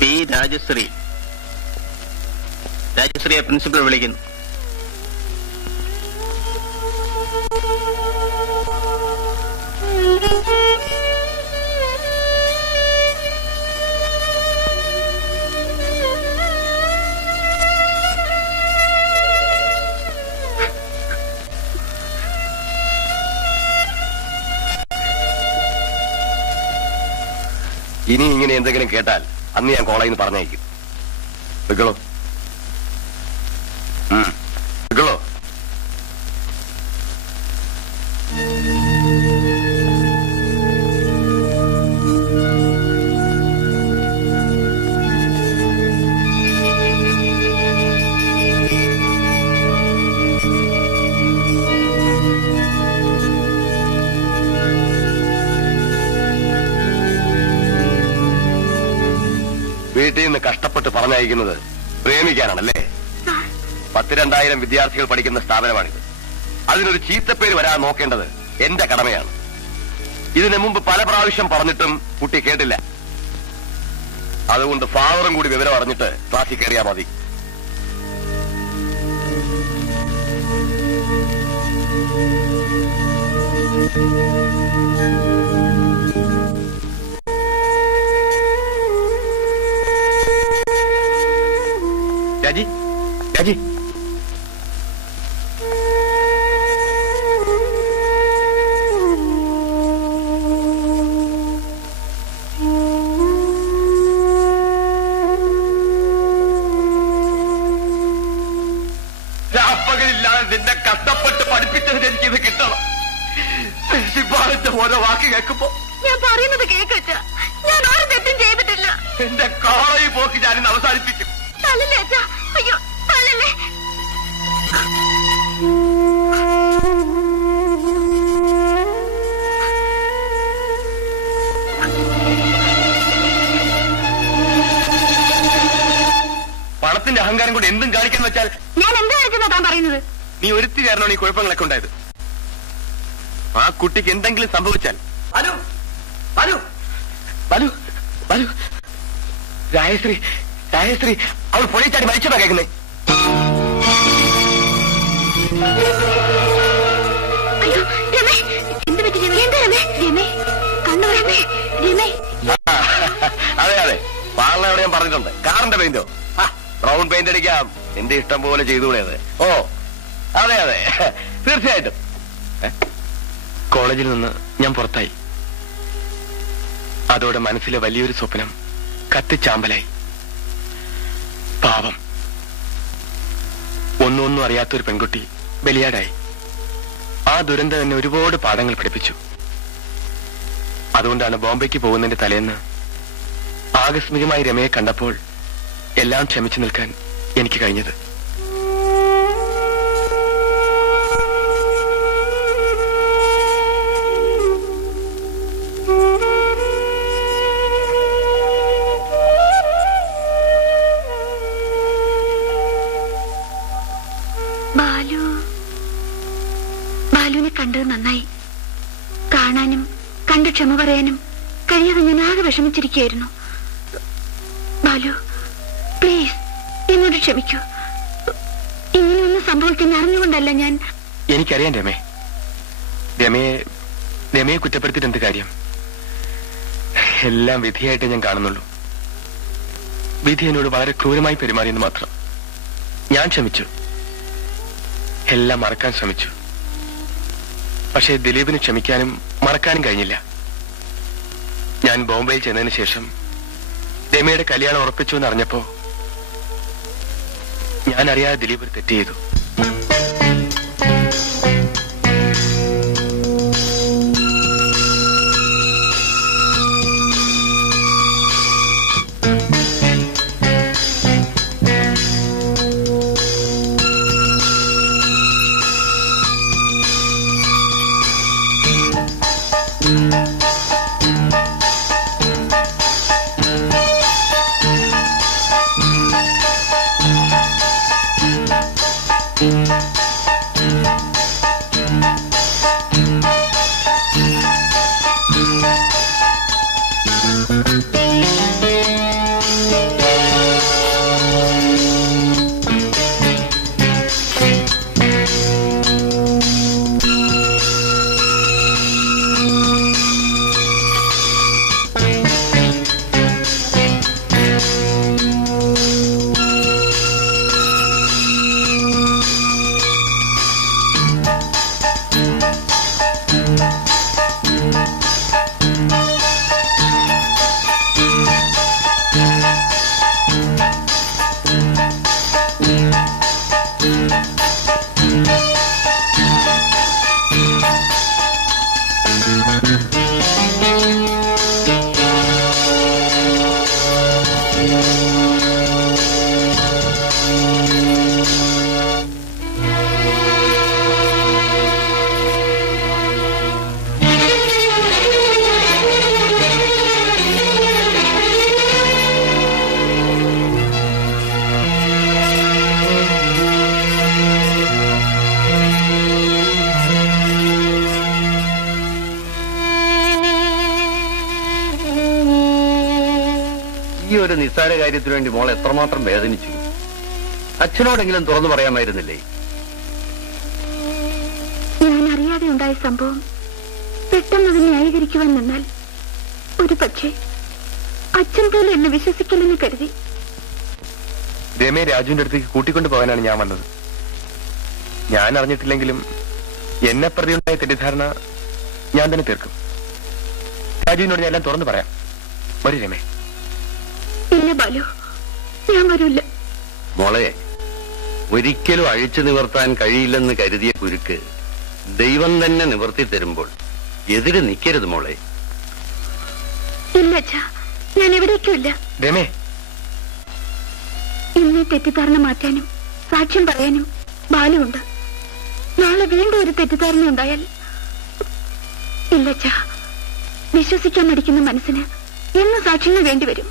ബി രാജശ്രീ. രാജശ്രീയെ പ്രിൻസിപ്പൽ വിളിക്കുന്നു. ഇനി ഇങ്ങനെ എന്തെങ്കിലും കേട്ടാൽ അന്ന് ഞാൻ കോളേജിൽ നിന്ന് പറഞ്ഞയക്കും. വെക്കളോ വെക്കളോ. വീട്ടിൽ നിന്ന് കഷ്ടപ്പെട്ട് പറഞ്ഞയക്കുന്നത് പ്രേമിക്കാനാണല്ലേ? 10,000 വിദ്യാർത്ഥികൾ പഠിക്കുന്ന സ്ഥാപനമാണിത്. അതിനൊരു ചീത്തപ്പേര് വരാൻ നോക്കേണ്ടത് എന്റെ കടമയാണ്. ഇതിനു മുമ്പ് പല പ്രാവശ്യം പറഞ്ഞിട്ടും കുട്ടി കേട്ടില്ല. അതുകൊണ്ട് ഫാദറും കൂടി വിവരം അറിഞ്ഞിട്ട് ക്ലാസ്സിൽ കയറിയാ മതി. രാജി രാജി രാപ്പകലില്ലാതെ നിന്നെ കഷ്ടപ്പെട്ട് പഠിപ്പിച്ചതിന് എനിക്കിത് കിട്ടണം. പ്രിൻസിപ്പാളിന്റെ ഓരോ വാക്ക് കേൾക്കുമ്പോ ഞാൻ പറയുന്നത് കേക്കച്ച. ഞാൻ ഒരു തെറ്റും ചെയ്തിട്ടില്ല. എന്റെ കോളേജിൽ പോക്ക് ഞാനിന്ന് അവസാനിപ്പിക്കും. തല്ലല്ലേ അച്ഛാ. അയ്യോ തല്ലല്ലേ. പണത്തിന്റെ അഹങ്കാരം കൊണ്ട് എന്തും കാണിക്കാന്ന് വെച്ചാൽ ഞാൻ എന്ത് കാണിച്ചെന്നാ താൻ പറയുന്നത്? നീ ഒരുത്തി കാരണമാണ് ഈ കുഴപ്പങ്ങളൊക്കെ ഉണ്ടായത്. ആ കുട്ടിക്ക് എന്തെങ്കിലും സംഭവിച്ചാൽ ബാലു ബാലു ബാലു ബാലു രായശ്രീ രായശ്രീ അവൾ പുഴയിൽ ചാടി മരിച്ചതാ കേൾക്കുന്നേ. അയ്യോ രമേ, എന്ത് പറ്റി രമേ? എന്താ രമേ? രമേ കണ്ണു രമേ, രമേ. അതെ അതെ, പാർലയോട് ഞാൻ പറഞ്ഞിട്ടുണ്ട്. കാറിന്റെ പെയിന്റോ? ബ്രൗൺ പെയിന്റ് അടിക്കാം, എന്റെ ഇഷ്ടം പോലെ ചെയ്തുകൂടെ അത്? ഓ അതെ അതെ തീർച്ചയായിട്ടും. കോളേജിൽ നിന്ന് ഞാൻ പുറത്തായി. അതോടെ മനസ്സിലെ വലിയൊരു സ്വപ്നം കത്തിച്ചാമ്പലായി. പാവം, ഒന്നും അറിയാത്തൊരു പെൺകുട്ടി ബലിയാടായി. ആ ദുരന്തം എന്നെ ഒരുപാട് പാഠങ്ങൾ പഠിപ്പിച്ചു. അതുകൊണ്ടാണ് ബോംബെക്ക് പോകുന്നതിന്റെ തലേന്ന് ആകസ്മികമായി രമയെ കണ്ടപ്പോൾ എല്ലാം ക്ഷമിച്ചു നിൽക്കാൻ എനിക്ക് കഴിഞ്ഞത്. ബാലുവിനെ കണ്ടത് നന്നായി. കാണാനും കണ്ട് ക്ഷമ പറയാനും കഴിയാതെ ഞാൻ ആകെ വിഷമിച്ചിരിക്കുകയായിരുന്നു. ബാലു പ്ലീസ് എന്നോട് ക്ഷമിക്കൂ. ഇങ്ങനെയൊന്നും സംഭവിക്കാൻ അറിഞ്ഞുകൊണ്ടല്ല ഞാൻ. എനിക്കറിയാം രമേ. രമയെ കുറ്റപ്പെടുത്തിയിട്ട് എന്ത് കാര്യം? എല്ലാം വിധിയായിട്ട് ഞാൻ കാണുന്നുള്ളൂ. വിധി എന്നോട് വളരെ ക്രൂരമായി പെരുമാറിയെന്ന് മാത്രം. ഞാൻ ക്ഷമിച്ചു, എല്ലാം മറക്കാൻ ശ്രമിച്ചു. പക്ഷേ ദിലീപിന് ക്ഷമിക്കാനും മറക്കാനും കഴിഞ്ഞില്ല. ഞാൻ ബോംബെയിൽ ചെന്നതിന് ശേഷം രമയുടെ കല്യാണം ഉറപ്പിച്ചു എന്നറിഞ്ഞപ്പോ ഞാൻ അറിയാതെ ദിലീപ് ഒരു തെറ്റ് ചെയ്തു. ഒരു നിസ്സാര കാര്യത്തിനു വേണ്ടി മോൾ എത്രമാത്രം വേദനിച്ചു. അച്ഛനോടെങ്കിലും തുറന്നു പറയാമായിരുന്നില്ലേ? ഞാൻ അറിയാതെ ഉണ്ടായ സംഭവം പെട്ടെന്ന് അത് ന്യായീകരിക്കുവാൻ നിന്നാൽ ഒരു പക്ഷേ അച്ഛൻ പോലും എന്നെ വിശ്വസിക്കില്ലെന്ന് കരുതി. രമയെ രാജുവിന്റെ അടുത്തേക്ക് കൂട്ടിക്കൊണ്ടു പോകാനാണ് ഞാൻ വന്നത്. ഞാൻ അറിഞ്ഞിട്ടില്ലെങ്കിലും എന്നെ പ്രതിയുണ്ടായ തെറ്റിദ്ധാരണ ഞാൻ തന്നെ തീർക്കും. രാജുവിനോട് ഞാൻ എല്ലാം തുറന്നു പറയാം. വരൂ രമേ. ഇല്ല ബാലു, ഞാൻ വരൂല്ല. മോളെ, ഒരിക്കലും അഴിച്ചു നിവർത്താൻ കഴിയില്ലെന്ന് കരുതിയ കുരുക്ക് ദൈവം തന്നെ നിവർത്തി തരുമ്പോൾ എതിര് നിൽക്കരുത് മോളെ. ഇല്ല അച്ഛാ, ഞാൻ എവിടേക്കുമില്ല. രമേ, ഇന്ന് തെറ്റിദ്ധാരണ മാറ്റാനും സാക്ഷ്യം പറയാനും ബാലുണ്ട്. നാളെ വീണ്ടും ഒരു തെറ്റിദ്ധാരണ ഉണ്ടായാൽ ഇല്ലച്ചാ, വിശ്വസിക്കാൻ മടിക്കുന്ന മനസ്സിന് എന്ന് സാക്ഷ്യങ്ങൾ വേണ്ടിവരും.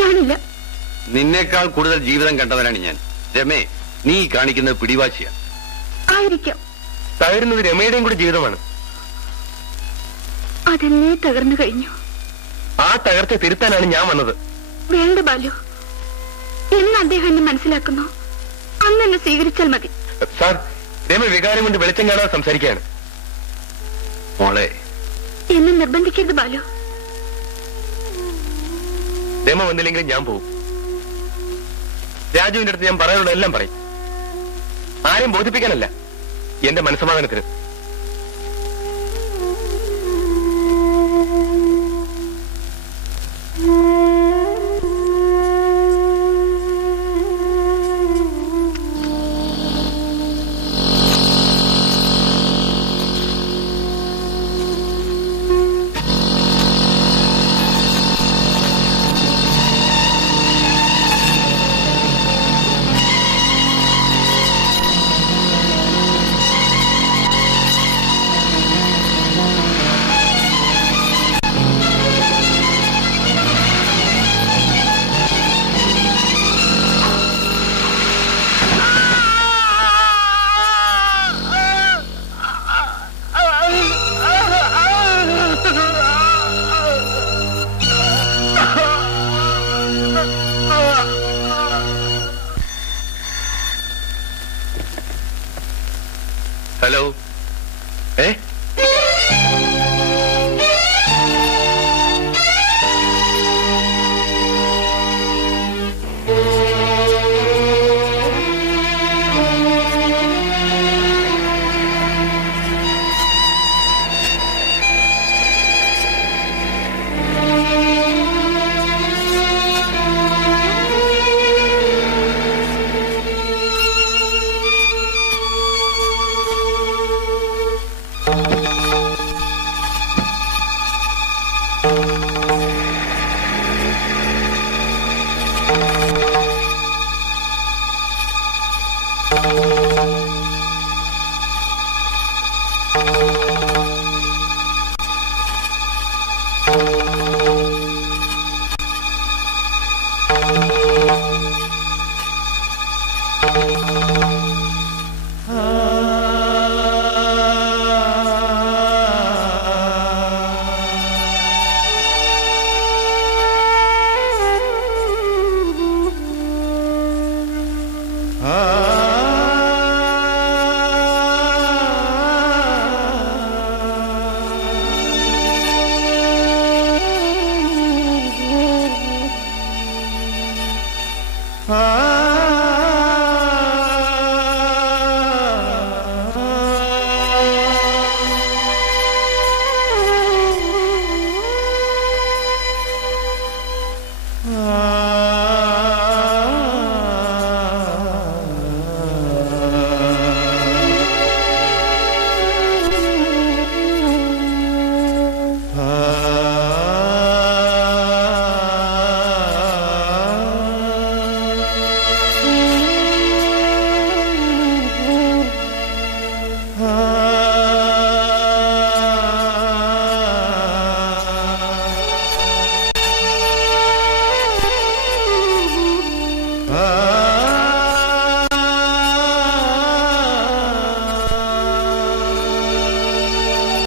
ഞാനില്ല. നിന്നേക്കാൾ കൂടുതൽ ജീവിതം കണ്ടവനാണ് ഞാൻ. രമേ, നീ കാണിക്കുന്നത് പിടിവാശിയാണ്. ആയിരിക്കാം. തകരുന്നത് രമയുടെയും കൂടി ജീവിതമാണ്. അതെന്നെ തകർന്നു കഴിഞ്ഞു. ആ തകർച്ച തിരുത്താനാണ് ഞാൻ വന്നത്. വേണ്ട ബാലു, എന്ന് അദ്ദേഹം എന്നെ മനസ്സിലാക്കുന്നു അന്ന് എന്നെ സ്വീകരിച്ചാൽ മതി. സാർ, രമ വികാരം കൊണ്ട് വെളിച്ചം കാണാതെ സംസാരിക്കുകയാണ്. മോളെ, എന്നെ നിർബന്ധിക്കരുത് ബാലു. രമ വന്നില്ലെങ്കിൽ ഞാൻ പോകും. രാജുവിന്റെ അടുത്ത് ഞാൻ പറയാനുള്ള എല്ലാം പറയും. ആരെയും ബോധിപ്പിക്കാനല്ല, എന്റെ മനസ്സമാധാനത്തിന്. ഹലോ. ഏ